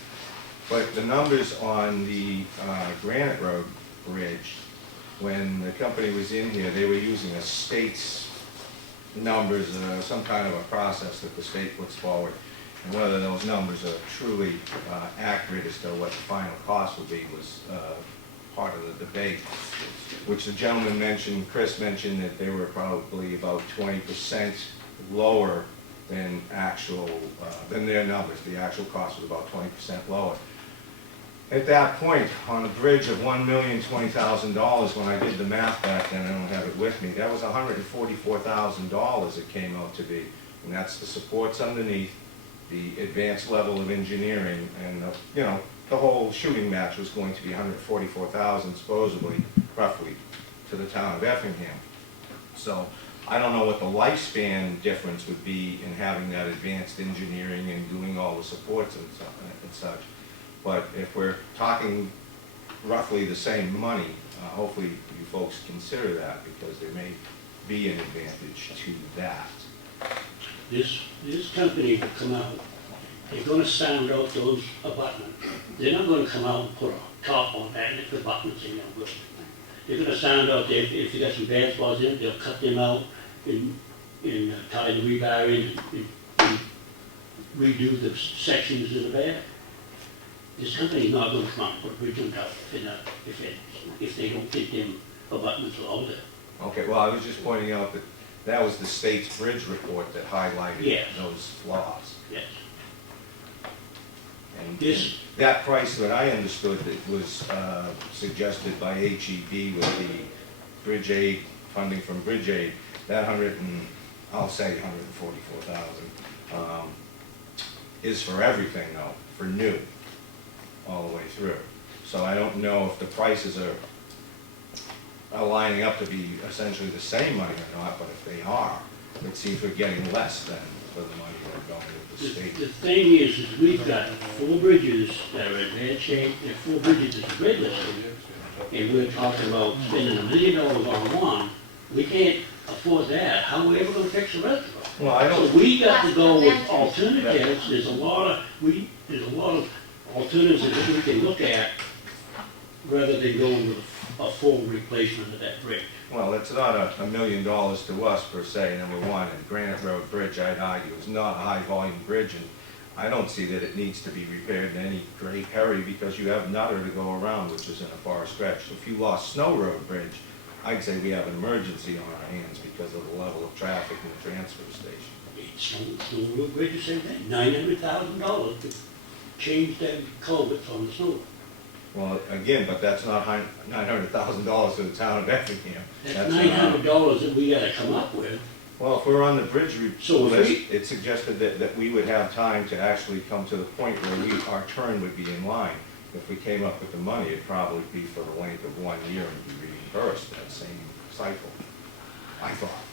But the numbers on the Granite Road Bridge, when the company was in here, they were using a state's numbers, some kind of a process that the state puts forward. And whether those numbers are truly accurate as to what the final cost will be was part of the debate, which the gentleman mentioned, Chris mentioned, that they were probably about 20% lower than actual, than their numbers. The actual cost was about 20% lower. At that point, on a bridge of $1,020,000, when I did the math back then, I don't have it with me, that was $144,000 it came out to be. And that's the supports underneath, the advanced level of engineering, and you know, the whole shooting match was going to be $144,000 supposedly, roughly, to the town of Effingham. So I don't know what the lifespan difference would be in having that advanced engineering and doing all the supports and such. But if we're talking roughly the same money, hopefully you folks consider that, because there may be an advantage to that. This company will come out, they're gonna sound out those abutments. They're not gonna come out and put a top on that and if the abutments ain't no good. They're gonna sound out there, if they got some bad spots in it, they'll cut them out and tie the rebar in and redo the sections that are bad. This company's not gonna come out and put a bridge on top if they don't get them abutments all there. Okay, well, I was just pointing out that that was the state's bridge report that highlighted Yes. those flaws. Yes. And This, that price that I understood that was suggested by HEB with the bridge aid, funding from bridge aid, that I'll say 144,000, is for everything though, for new, all the way through. So I don't know if the prices are lining up to be essentially the same money or not, but if they are, it seems we're getting less than for the money we're going with the state. the thing is we've got 4 bridges that are in bad shape, and 4 bridges that are red listed. And we're talking about spending $1 million on one, we can't afford that, how are we ever gonna fix the rest of them? Well, I don't. So we got to go with alternatives, there's a lot of alternatives that we can look at, rather than going with a full replacement of that bridge. Well, it's not $1 million to us per se, number one, and Granite Road Bridge, I'd argue, is not a high-volume bridge, and I don't see that it needs to be repaired in any great hurry, because you have Nutter to go around, which is in a far stretch. So if you lost Snow Road Bridge, I'd say we have an emergency on our hands because of the level of traffic in the transfer station. Snow Road Bridge, the same thing, $900,000 to change them culverts on the Snow Road. Well, again, but that's not $900,000 to the town of Effingham. That's $900 that we gotta come up with. Well, if we're on the bridge So if list, it suggested that we would have time to actually come to the point where our turn would be in line. If we came up with the money, it'd probably be for the length of 1 year and be reimbursed that same cycle, I thought.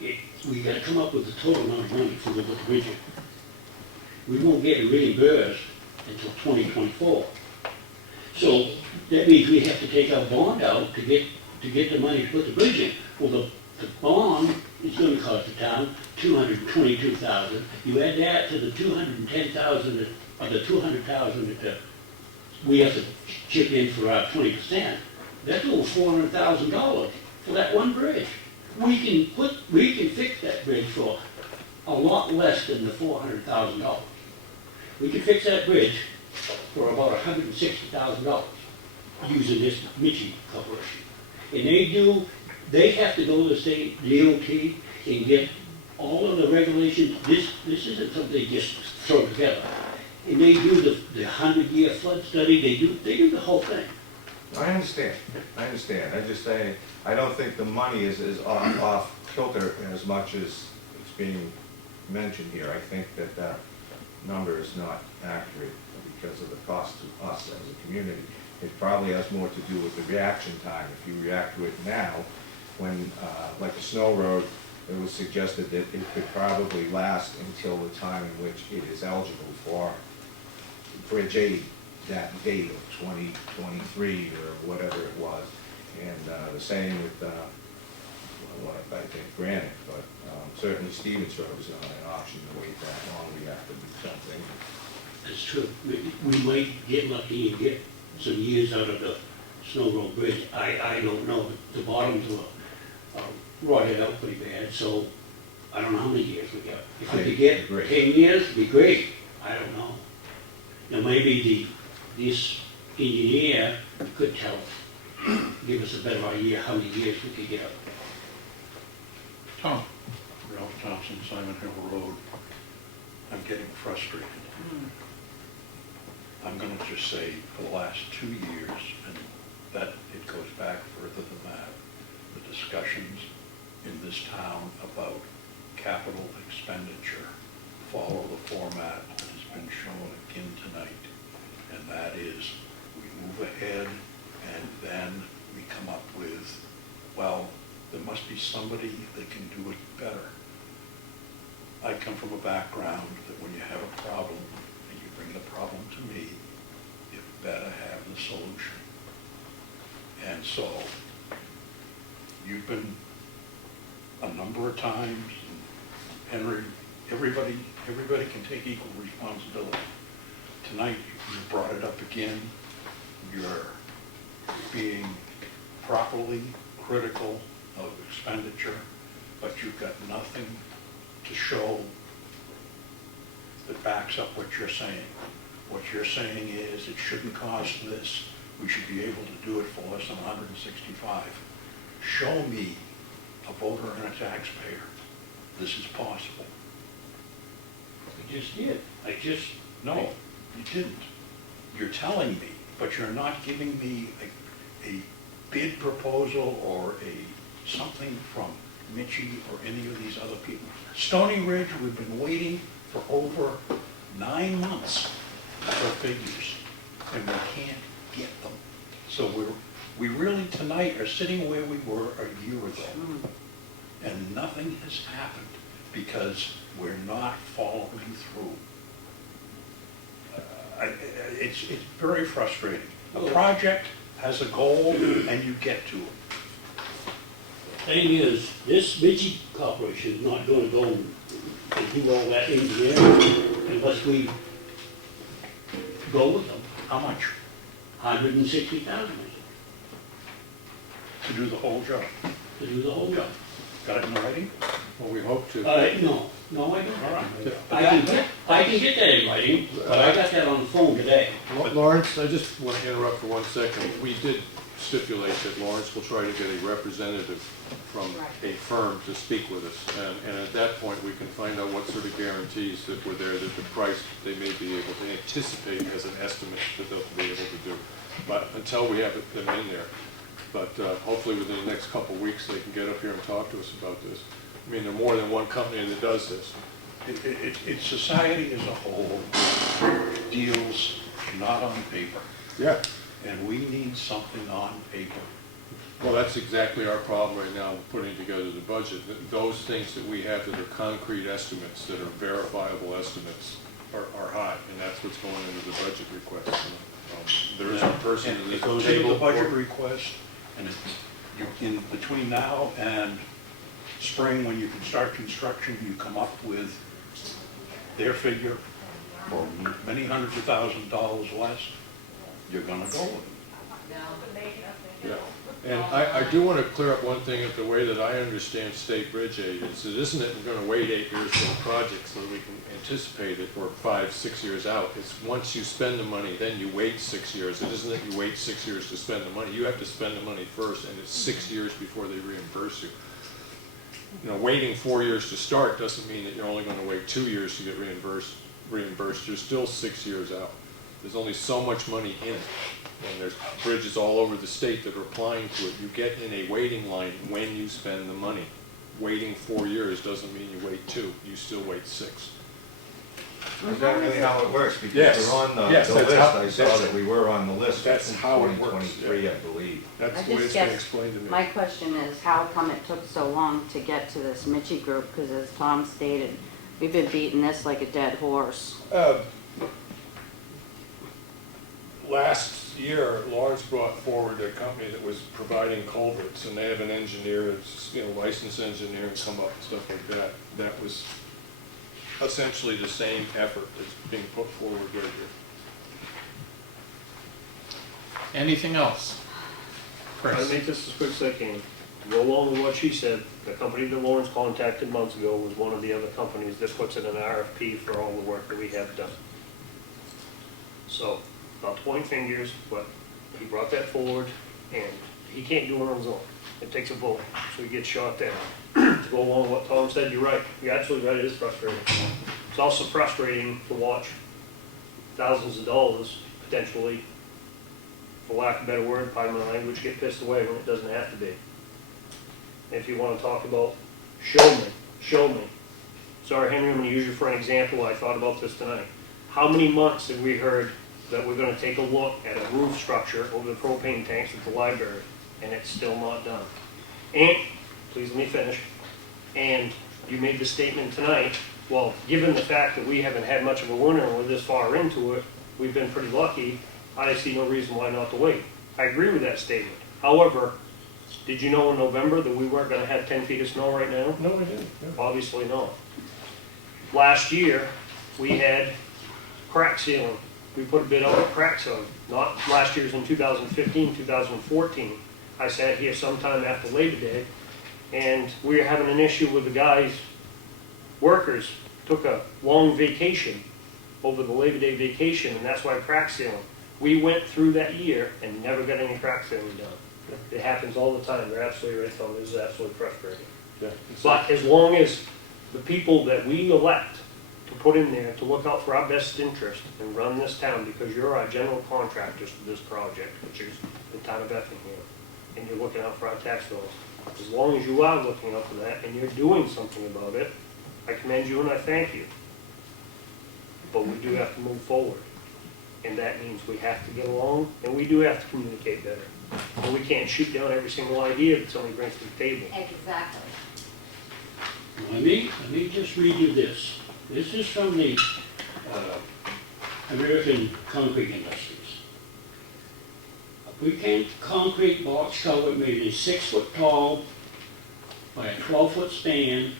We gotta come up with the total amount of money for the bridge. We won't get it reimbursed until 2024. So that means we have to take our bond out to get the money to put the bridge in. Well, the bond is gonna cost the town $222,000. You add that to the $210,000, or the $200,000 that we have to chip in for our 20%, that's over $400,000 for that one bridge. We can fix that bridge for a lot less than the $400,000. We can fix that bridge for about $160,000 using this Mitchie Corporation. And they have to go to the state DOT and get all of the regulations. This isn't something they just throw together. And they do the 100-year flood study, they do the whole thing. I understand. I'm just saying, I don't think the money is off kilter as much as it's being mentioned here. I think that number is not accurate because of the cost to us as a community. It probably has more to do with the reaction time. If you react to it now, when, like the Snow Road it was suggested that it could probably last until the time in which it is eligible for Bridge 8, that date of 2023 or whatever it was. And the same with, well, I think Granite, but certainly Stevens Road is not an option to wait that long. We have to do something. That's true. We might get lucky and get some years out of the Snow Road Bridge. I don't know. The bottoms were rotted out pretty bad, so I don't know how many years we got. If we could get 10 years, it'd be great. I don't know. Now, maybe this engineer could tell us, give us a better idea how many years we could get up. Tom? Ralph Thompson, Simon Hill Road. I'm getting frustrated. I'm gonna just say for the last 2 years, and that it goes back further than that, the discussions in this town about capital expenditure follow the format that has been shown again tonight. And that is, we move ahead and then we come up with, well, there must be somebody that can do it better. I come from a background that when you have a problem and you bring the problem to me, you better have the solution. And so, you've been a number of times, Henry, everybody can take equal responsibility. Tonight, you brought it up again. You're being properly critical of expenditure, but you've got nothing to show that backs up what you're saying. What you're saying is it shouldn't cost this. We should be able to do it for less than 165. Show me a voter and a taxpayer. This is possible. I just did. No, you didn't. You're telling me, but you're not giving me a bid proposal or something from Mitchie or any of these other people. Stony Ridge, we've been waiting for over 9 months for figures, and we can't get them. So we really tonight are sitting where we were a year ago, and nothing has happened because we're not following through. It's very frustrating. A project has a goal and you get to it. Thing is, this Mitchie Corporation is not gonna go and do all that engineering unless we go with them. How much? 160,000 To do the whole job? to do the whole job. Got it in writing? Well, we hope to. No, I don't. All right. I can get that in writing, but I got that on the phone today. Lawrence, I just want to interrupt for 1 second. We did stipulate that Lawrence will try to get a representative from a firm to speak with us. And at that point, we can find out what sort of guarantees that were there, that the price they may be able to anticipate as an estimate that they'll be able to do. But until we have them in there. But hopefully within the next couple of weeks, they can get up here and talk to us about this. I mean, there are more than one company that does this. It's society as a whole deals not on paper, Yeah. and we need something on paper. Well, that's exactly our problem right now, putting together the budget. Those things that we have that are concrete estimates, that are verifiable estimates, are high, and that's what's going into the budget request. There is a person And in it the goes into table. the budget request, and in between now and spring, when you can start construction, you come up with their figure for many hundreds of $1,000s less, you're gonna go with it. Yeah. And I do want to clear up one thing, that the way that I understand state bridge aid is, it isn't that we're going to wait 8 years for the project so that we can anticipate it, or 5, 6 years out. It's once you spend the money, then you wait 6 years. It isn't that you wait 6 years to spend the money. You have to spend the money first, and it's 6 years before they reimburse you. You know, waiting 4 years to start doesn't mean that you're only going to wait 2 years to get reimbursed. You're still 6 years out. There's only so much money in it. And there's bridges all over the state that are applying to it. You get in a waiting line when you spend the money. Waiting 4 years doesn't mean you wait 2. You still wait 6. Is that really how it works? Because Yes. we're on the Yes, the that's list, how- I saw that's- that we were on the list that's in how it works, 2023, yeah. I believe. That's I the way just it's been guess, explained to me. my question is, how come it took so long to get to this Mitchie group? Because as Tom stated, we've been beating this like a dead horse. Last year, Lawrence brought forward a company that was providing culverts, and they have an engineer, it's, licensed engineer, and come up and stuff like that. That was essentially the same effort that's being put forward right here. Anything else? Try to Chris? make this as quick as I can. To go along with what she said, the company that Lawrence contacted months ago was one of the other companies that puts in an RFP for all the work that we have done. So, not to point fingers, but he brought that forward, and he can't do it on his own. It takes a vote, so he gets shot down. To go along with what Tom said, you're right. You're absolutely right, it is frustrating. It's also frustrating to watch thousands of dollars, potentially, for lack of a better word, pardon my language, get pissed away when it doesn't have to be. If you want to talk about, show me. Sorry, Henry, I'm going to use you for an example. I thought about this tonight. How many months have we heard that we're going to take a look at a roof structure over the propane tanks at the library, and it's still not done? And, please let me finish, and you made the statement tonight, well, given the fact that we haven't had much of a winter and we're this far into it, we've been pretty lucky, I see no reason why not to wait. I agree with that statement. However, did you know in November that we weren't going to have 10 feet of snow right now? No, we didn't. No. Obviously not. Last year, we had crack sealing. We put a bid out for crack sealing. Not last year's in 2015, 2014. I sat here sometime after Labor Day, and we were having an issue with the guys, workers, took a long vacation over the Labor Day vacation, and that's why crack sealing. We went through that year and never got any crack sealing done. It happens all the time. They're absolutely right, Tom. This is absolutely frustrating. Yeah. But as long as the people that we elect to put in there to look out for our best interest and run this town, because you're our general contractors for this project, which is the town of Effingham, and you're looking out for our tax dollars. As long as you are looking out for that and you're doing something about it, I commend you and I thank you. But we do have to move forward. And that means we have to get along, and we do have to communicate better. And we can't shoot down every single idea that somebody brings to the table. Exactly. Let me just read you this. This is from the American Concrete Industries. A pre-canned concrete box culvert made a 6-foot tall by a 12-foot span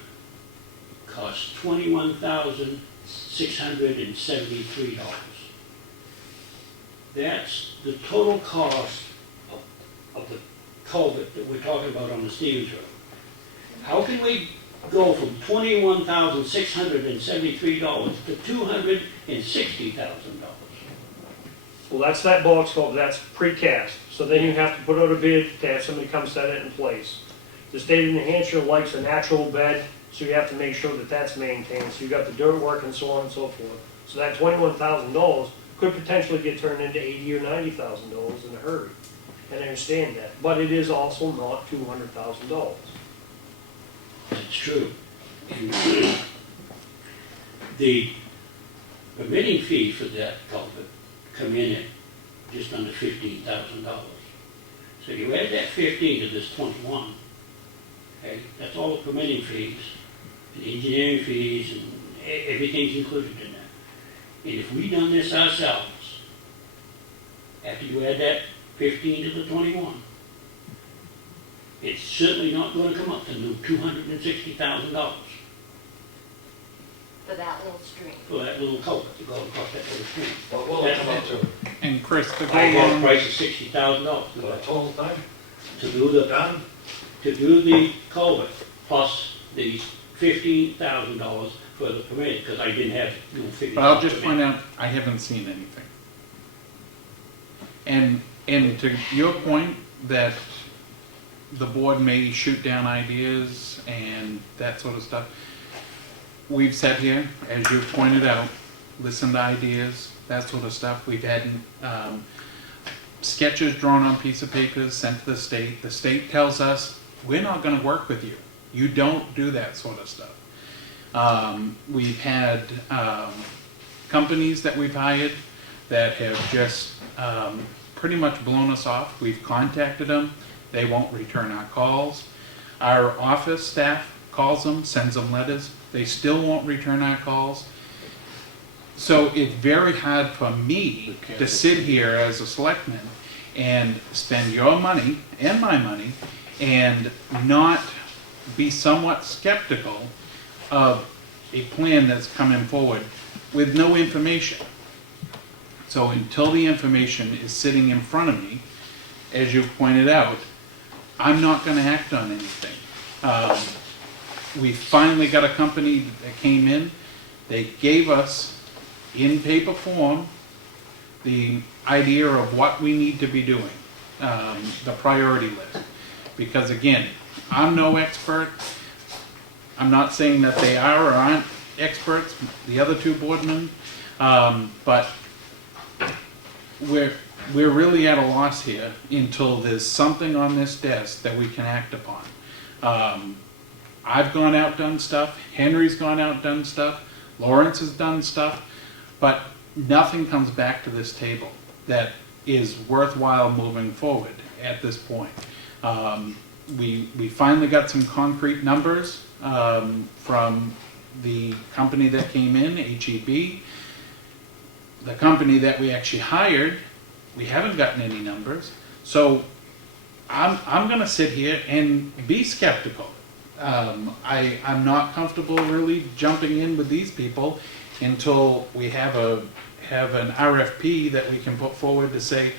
costs $21,673. That's the total cost of the culvert that we're talking about on the Stevens Road. How can we go from $21,673 to $260,000? Well, that's that box culvert, that's precast. So then you have to put out a bid to have somebody come set it in place. The state of New Hampshire likes a natural bed, so you have to make sure that that's maintained. So you got the dirt work and so on and so forth. So that $21,000 could potentially get turned into $80,000 or $90,000 in a hurry. And I understand that, but it is also not $200,000. That's true. And the permitting fee for that culvert come in at just under $15,000. So you add that 15 to this 21, okay, that's all the permitting fees, and engineering fees, and everything's included in that. And if we done this ourselves, after you add that 15 to the 21, it's certainly not going to come up to $260,000 For that little stream. for that little culvert to go across that little stream. What will it come up to? And Chris, to go I had a along, price of $60,000 For the total time? to do the Done? culvert plus the $15,000 for the permit, because I didn't have figures. but I'll just point out, I haven't seen anything. And to your point, that the board may shoot down ideas and that sort of stuff, we've sat here, as you pointed out, listened to ideas, that sort of stuff. We've had sketches drawn on piece of paper sent to the state. The state tells us, we're not going to work with you. You don't do that sort of stuff. We've had companies that we've hired that have just pretty much blown us off. We've contacted them, they won't return our calls. Our office staff calls them, sends them letters, they still won't return our calls. So it's very hard for me to sit here as a selectman and spend your money and my money and not be somewhat skeptical of a plan that's coming forward with no information. So until the information is sitting in front of me, as you pointed out, I'm not gonna act on anything. We finally got a company that came in, they gave us in paper form the idea of what we need to be doing, the priority list. Because again, I'm no expert. I'm not saying that they are or aren't experts, the other two boardmen, but we're really at a loss here until there's something on this desk that we can act upon. I've gone out, done stuff, Henry's gone out, done stuff, Lawrence has done stuff, but nothing comes back to this table that is worthwhile moving forward at this point. We finally got some concrete numbers from the company that came in, HEB. The company that we actually hired, we haven't gotten any numbers. So I'm gonna sit here and be skeptical. I'm not comfortable really jumping in with these people until we have an RFP that we can put forward to say,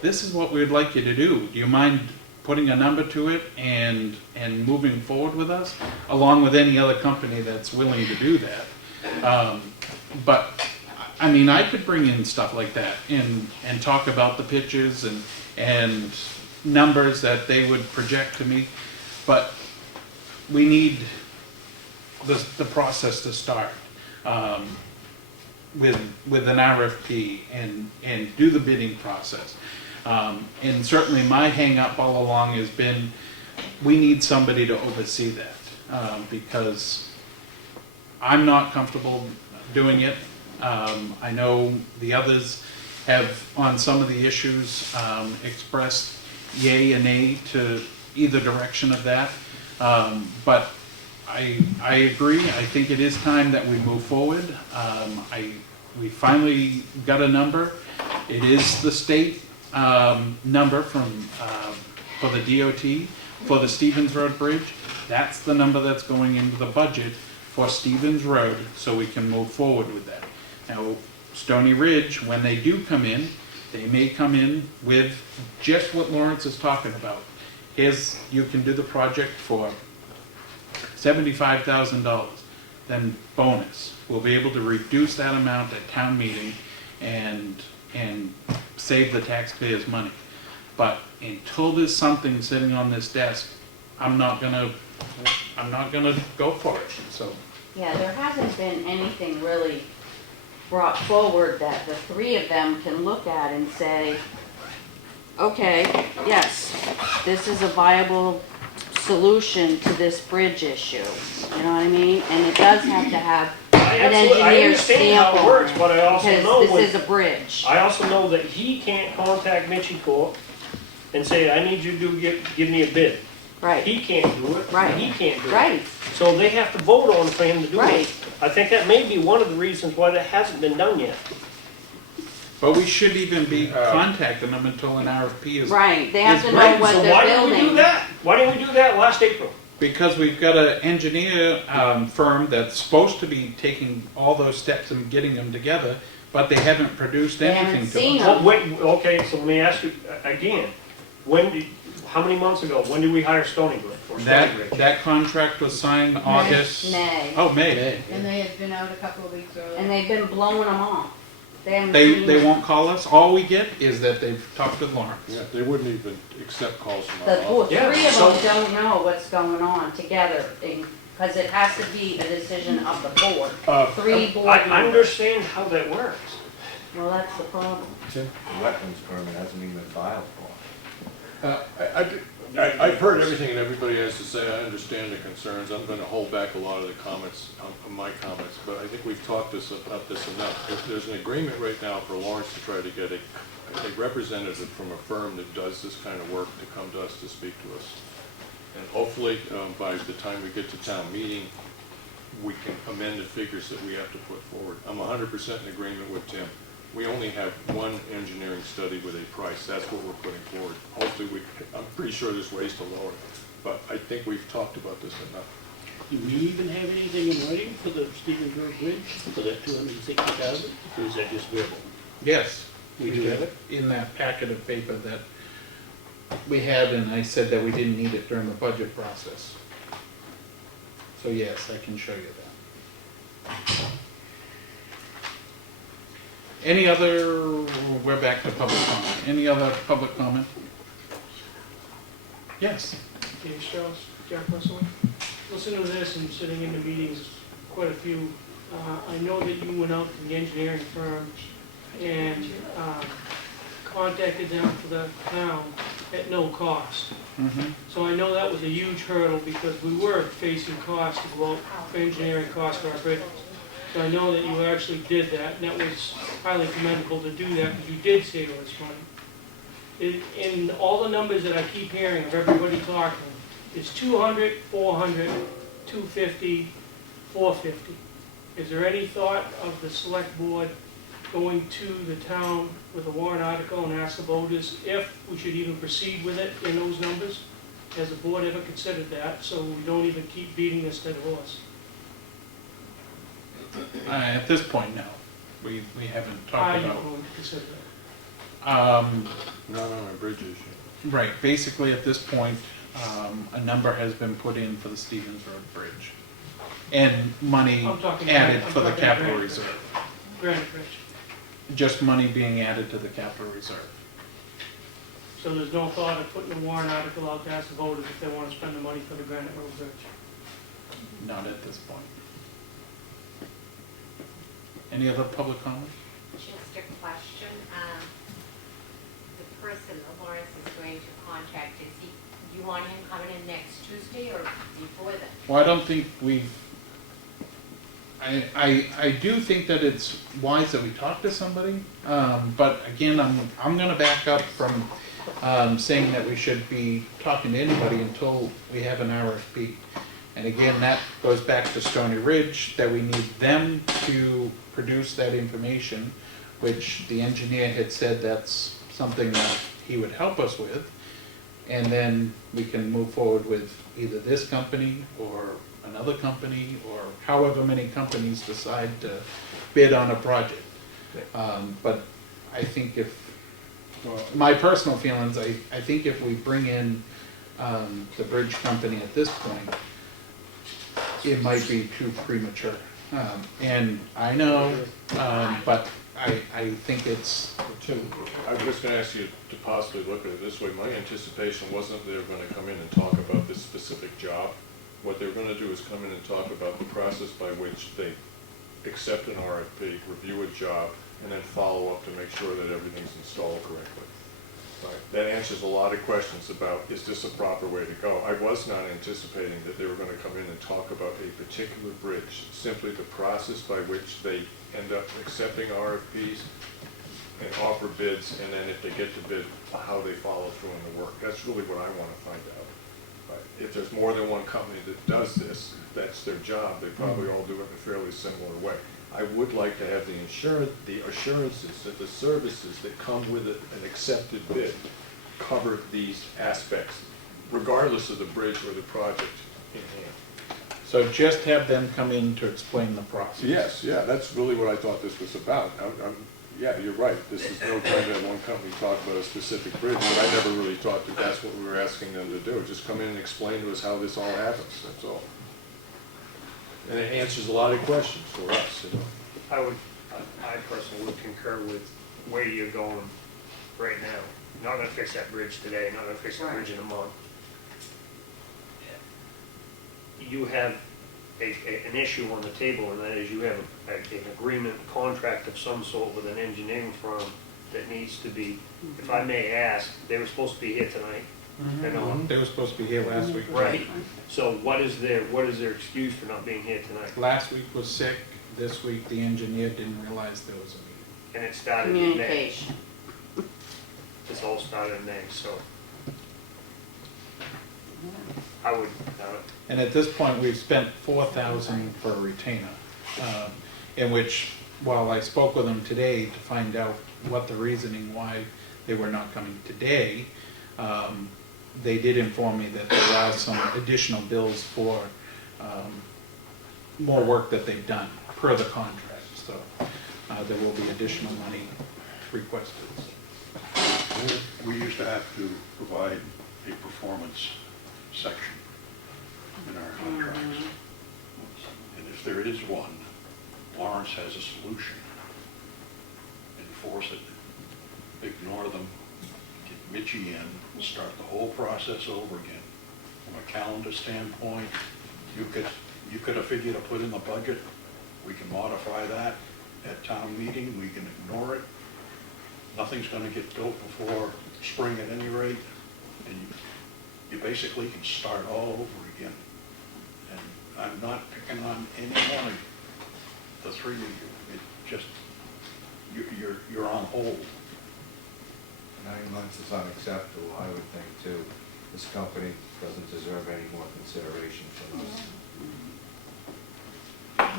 this is what we'd like you to do. Do you mind putting a number to it and moving forward with us, along with any other company that's willing to do that? But I mean, I could bring in stuff like that and talk about the pitches and numbers that they would project to me, but we need the process to start with an RFP and do the bidding process. And certainly my hang up all along has been, we need somebody to oversee that, because I'm not comfortable doing it. I know the others have, on some of the issues, expressed yay and nay to either direction of that. But I agree. I think it is time that we move forward. We finally got a number. It is the state number for the DOT for the Stevens Road Bridge. That's the number that's going into the budget for Stevens Road, so we can move forward with that. Now, Stony Ridge, when they do come in, they may come in with just what Lawrence is talking about. Here's, you can do the project for $75,000. Then bonus, we'll be able to reduce that amount at town meeting and save the taxpayers money. But until there's something sitting on this desk, I'm not gonna go for it. So Yeah, there hasn't been anything really brought forward that the three of them can look at and say, okay, yes, this is a viable solution to this bridge issue. You know what I mean? And it does have to have an engineer's understand how stamp it on works, it, but I also know because when- this is a bridge. I also know that he can't contact Mitchie Corp and say, I need you to give me a bid. Right, He can't do it. Right. He can't do it. right, So they have to vote on it for him to do Right. it. I think that may be one of the reasons why that hasn't been done yet. but we shouldn't even be contacting them until an RFP is. right. They have to It's know right, what So they're why didn't we do building. that? Why didn't we do that last April? Because we've got an engineer firm that's supposed to be taking all those steps and getting them together, but they haven't produced They haven't anything to seen us. them. Well, wait, okay, so let me ask you again. How many months ago, when did we hire Stony Bridge? Or Stony Bridge? That contract was signed August. May. Oh, May. And they had been out a couple of weeks earlier. And they've been blowing them off. They haven't seen They them. won't call us. All we get is that they've talked with Lawrence. Yeah, they wouldn't even accept calls from The our office. Yeah, three of so- them don't know what's going on together, because it has to be a decision of the board. Three board I members. understand how that works. Well, that's the problem. The wetlands permit hasn't even been filed for. I've heard everything that everybody has to say. I understand the concerns. I'm gonna hold back a lot of the comments, my comments, but I think we've talked about this enough. There's an agreement right now for Lawrence to try to get a representative from a firm that does this kind of work to come to us to speak to us. And hopefully, by the time we get to town meeting, we can amend the figures that we have to put forward. I'm 100% in agreement with Tim. We only have one engineering study with a price. That's what we're putting forward. Hopefully, I'm pretty sure there's ways to lower it, but I think we've talked about this enough. Do we even have anything in writing for the Stevens Road Bridge, for that 260,000, or is that just verbal? Yes, We do have it? in that packet of paper that we had, and I said that we didn't need it during the budget process. So yes, I can show you that. Any other, we're back to public comment. Any other public comment? Yes. Dave Strauss, Jack Russell. Listening to this and sitting in the meetings, quite a few, I know that you went out to the engineering firm and contacted them for the town at no cost. Mm-hmm. So I know that was a huge hurdle because we were facing costs to go out for engineering costs for our bridges. So I know that you actually did that, and that was highly commendable to do that because you did save us money. In all the numbers that I keep hearing of everybody talking, it's 200, 400, 250, 450. Is there any thought of the select board going to the town with a warrant article and ask the voters if we should even proceed with it in those numbers? Has the board ever considered that, so we don't even keep beating this dead horse? At this point, no. We haven't talked Are you about. going to consider that? Not on a bridge issue. Right, basically at this point, a number has been put in for the Stevens Road Bridge. And money I'm talking added I'm for the talking capital Granite reserve. Granite Bridge. Just money being added to the capital reserve. So there's no thought of putting a warrant article out to ask the voters if they want to spend the money for the Granite Road Bridge? Not at this point. Any other public comment? Just a question. The person that Lawrence is going to contact, you want him coming in next Tuesday or before then? Well, I don't think we've, I do think that it's wise that we talk to somebody, but again, I'm gonna back up from saying that we should be talking to anybody until we have an RFP. And again, that goes back to Stony Ridge, that we need them to produce that information, which the engineer had said that's something that he would help us with. And then we can move forward with either this company or another company, or however many companies decide to bid on a project. But I think my personal feelings, I think if we bring in the bridge company at this point, it might be too premature. And I know, but I think it's... Tim, I was just gonna ask you to possibly look at it this way. My anticipation wasn't they were gonna come in and talk about this specific job. What they were gonna do is come in and talk about the process by which they accept an RFP, review a job, and then follow up to make sure that everything's installed correctly. Right. That answers a lot of questions about, is this a proper way to go? I was not anticipating that they were going to come in and talk about a particular bridge, simply the process by which they end up accepting RFPs and offer bids, and then if they get the bid, how they follow through on the work. That's really what I want to find out. Right. If there's more than one company that does this, that's their job. They probably all do it in a fairly similar way. I would like to have the assurances that the services that come with an accepted bid cover these aspects, regardless of the bridge or the project in hand. So just have them come in to explain the process. Yes, yeah, that's really what I thought this was about. Yeah, you're right. This is no time to have one company talk about a specific bridge, but I never really thought that that's what we were asking them to do. Just come in and explain to us how this all happens, that's all. And it answers a lot of questions for us, you know. I personally would concur with where you're going right now. Not gonna fix that bridge today, not gonna fix that bridge in a month. You have an issue on the table, and that is you have an agreement, contract of some sort with an engineering firm that needs to be, if I may ask, they were supposed to be here tonight. I know. They were supposed to be here last week. Right, so what is their excuse for not being here tonight? Last week was sick, this week the engineer didn't realize there was a meeting. And it started in May. Communication. This all started in May, so. I would, And at this point, we've spent $4,000 for a retainer, in which, while I spoke with them today to find out what the reasoning why they were not coming today, they did inform me that there are some additional bills for more work that they've done per the contract, so there will be additional money requested. We used to have to provide a performance section in our contracts. And if there is one, Lawrence has a solution. Enforce it, ignore them, get Mitchie in, start the whole process over again. From a calendar standpoint, you could have figured to put in the budget, we can modify that at town meeting, we can ignore it. Nothing's gonna get built before spring at any rate, and you basically can start all over again. And I'm not picking on any one of the three of you. It just, you're on hold. 9 months is unacceptable, I would think, too. This company doesn't deserve any more consideration from us.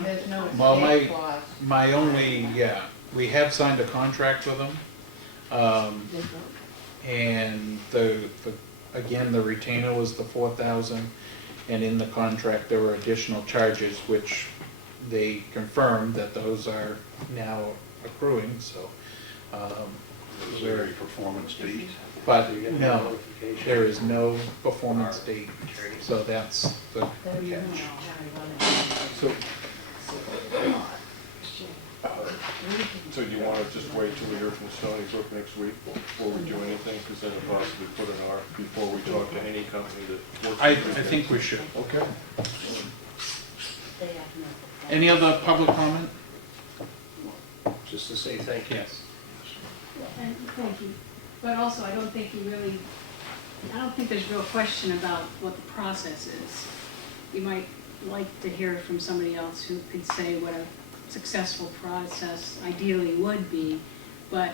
There's no Well, escape clause. my only, yeah, we have signed a contract with them. And again, the retainer was the 4,000, and in the contract, there were additional charges, which they confirmed that those are now accruing, so. Is there a performance date? But no, there is no performance date, so that's the catch. So do you want to just wait till we hear from Stony Brook next week before we do anything? Because then it'll possibly put an R before we talk to any company that works. I think we should. Okay. Any other public comment? just to say thank you. Yes. And thank you. But also, I don't think there's real question about what the process is. You might like to hear from somebody else who could say what a successful process ideally would be, but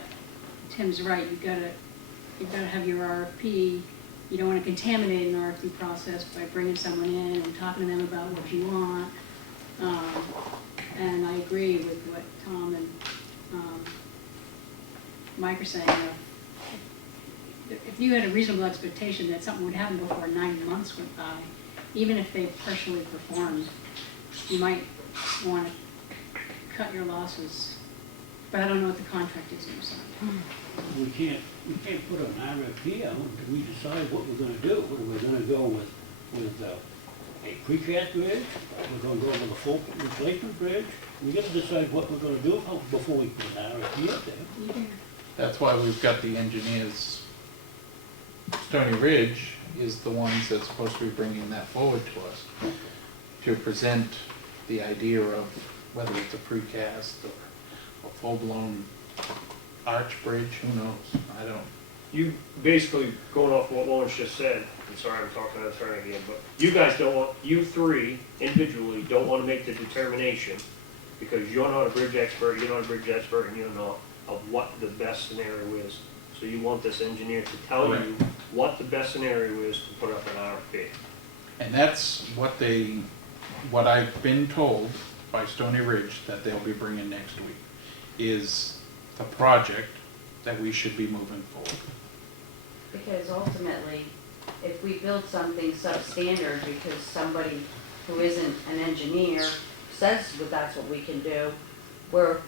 Tim's right, you've got to have your RFP. You don't want to contaminate an RFP process by bringing someone in and talking to them about what you want. And I agree with what Tom and Mike are saying. If you had a reasonable expectation that something would happen before 9 months went by, even if they partially performed, you might want to cut your losses. But I don't know what the contract is on your side. We can't put an RFP out until we decide what we're gonna do. What are we gonna go with a precast bridge? We're gonna go with a full replacement bridge? We gotta decide what we're gonna do before we put an RFP out there. That's why we've got the engineers. Stony Ridge is the ones that's supposed to be bringing that forward to us to present the idea of whether it's a precast or a full-blown arch bridge, who knows? I don't. You basically, going off what Lawrence just said, I'm sorry I'm talking to the attorney again, but you guys don't want, you three individually don't want to make the determination because you're not a bridge expert, you're not a bridge expert, and you're not, of what the best scenario is. So you want this engineer to tell you what the best scenario is to put up an RFP. And that's what I've been told by Stony Ridge that they'll be bringing next week, is the project that we should be moving forward. Because ultimately, if we build something substandard because somebody who isn't an engineer says that that's what we can do, we're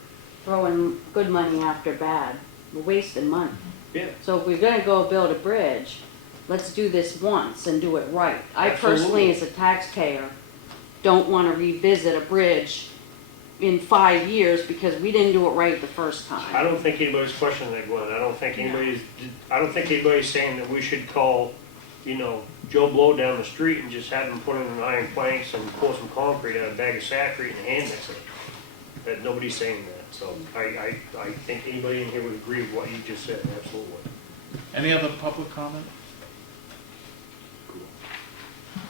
throwing good money after bad. We're wasting money. Yeah. So if we're gonna go build a bridge, let's do this once and do it right. I personally, as a taxpayer, don't wanna revisit a bridge in 5 years because we didn't do it right the first time. I don't think anybody's questioning that, Glenn. I don't think anybody's saying that we should call, Joe Blow down the street and just have him put in iron planks and pour some concrete out of a bag of sacrete and hand mix it. That nobody's saying that. So I think anybody in here would agree with what you just said, absolutely. Any other public comment?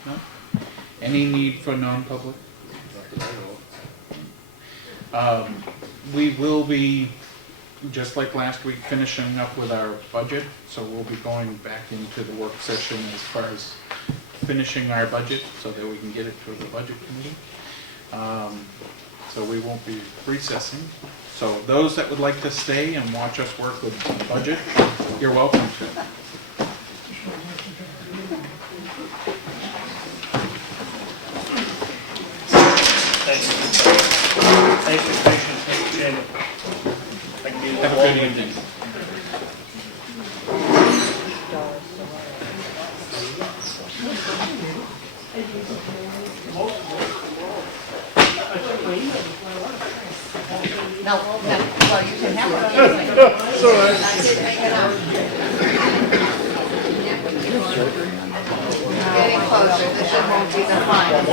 No? Any need for non-public? Not that I know of. We will be, just like last week, finishing up with our budget, so we'll be going back into the work session as far as finishing our budget so that we can get it to the budget committee. So we won't be recessing. So those that would like to stay and watch us work with the budget, you're welcome to. Thanks for your patience, Mr. Chairman. I can be a little Have a good long-winded. evening. No, well, you can have one. It's all right. I did make it up. Getting closer, this won't be the final.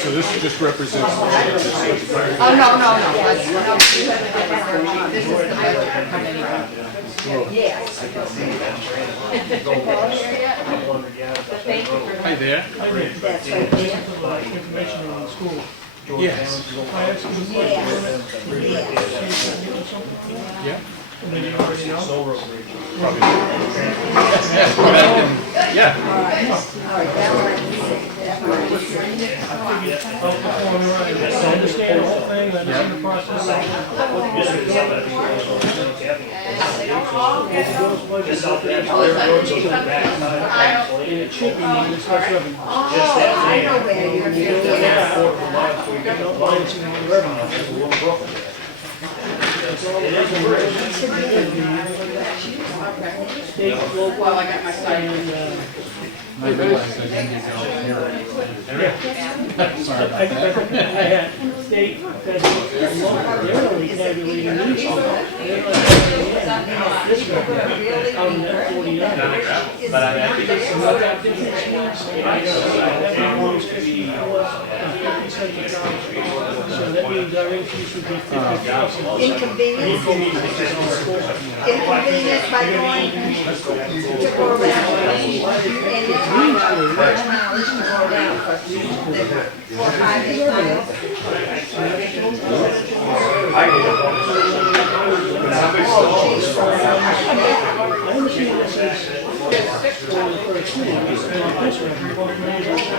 So this just represents. Oh, no, that's, no, this is the budget committee one. Yes. Hi there. That's right there. Information on school. Yes. Yeah. Maybe you already know. Yes, but I can, yeah. All right, that one. I understand the whole thing, I understand the process. And it should be minus less revenue. Oh, I know where you're Balancing on the revenue. Well, I got my side. I realize I didn't get out here. Sorry about I that. had state, federal, they're only tabulating these. They're not tabulating this revenue out of that 49. So what that difference means, that belongs 54, 50 cents a gallon. So that means our increase would be 50. Inconvenience by going to go around and it's on the first mile, it's going down for 4 or 5 miles. I understand what it says. For the first two, this revenue.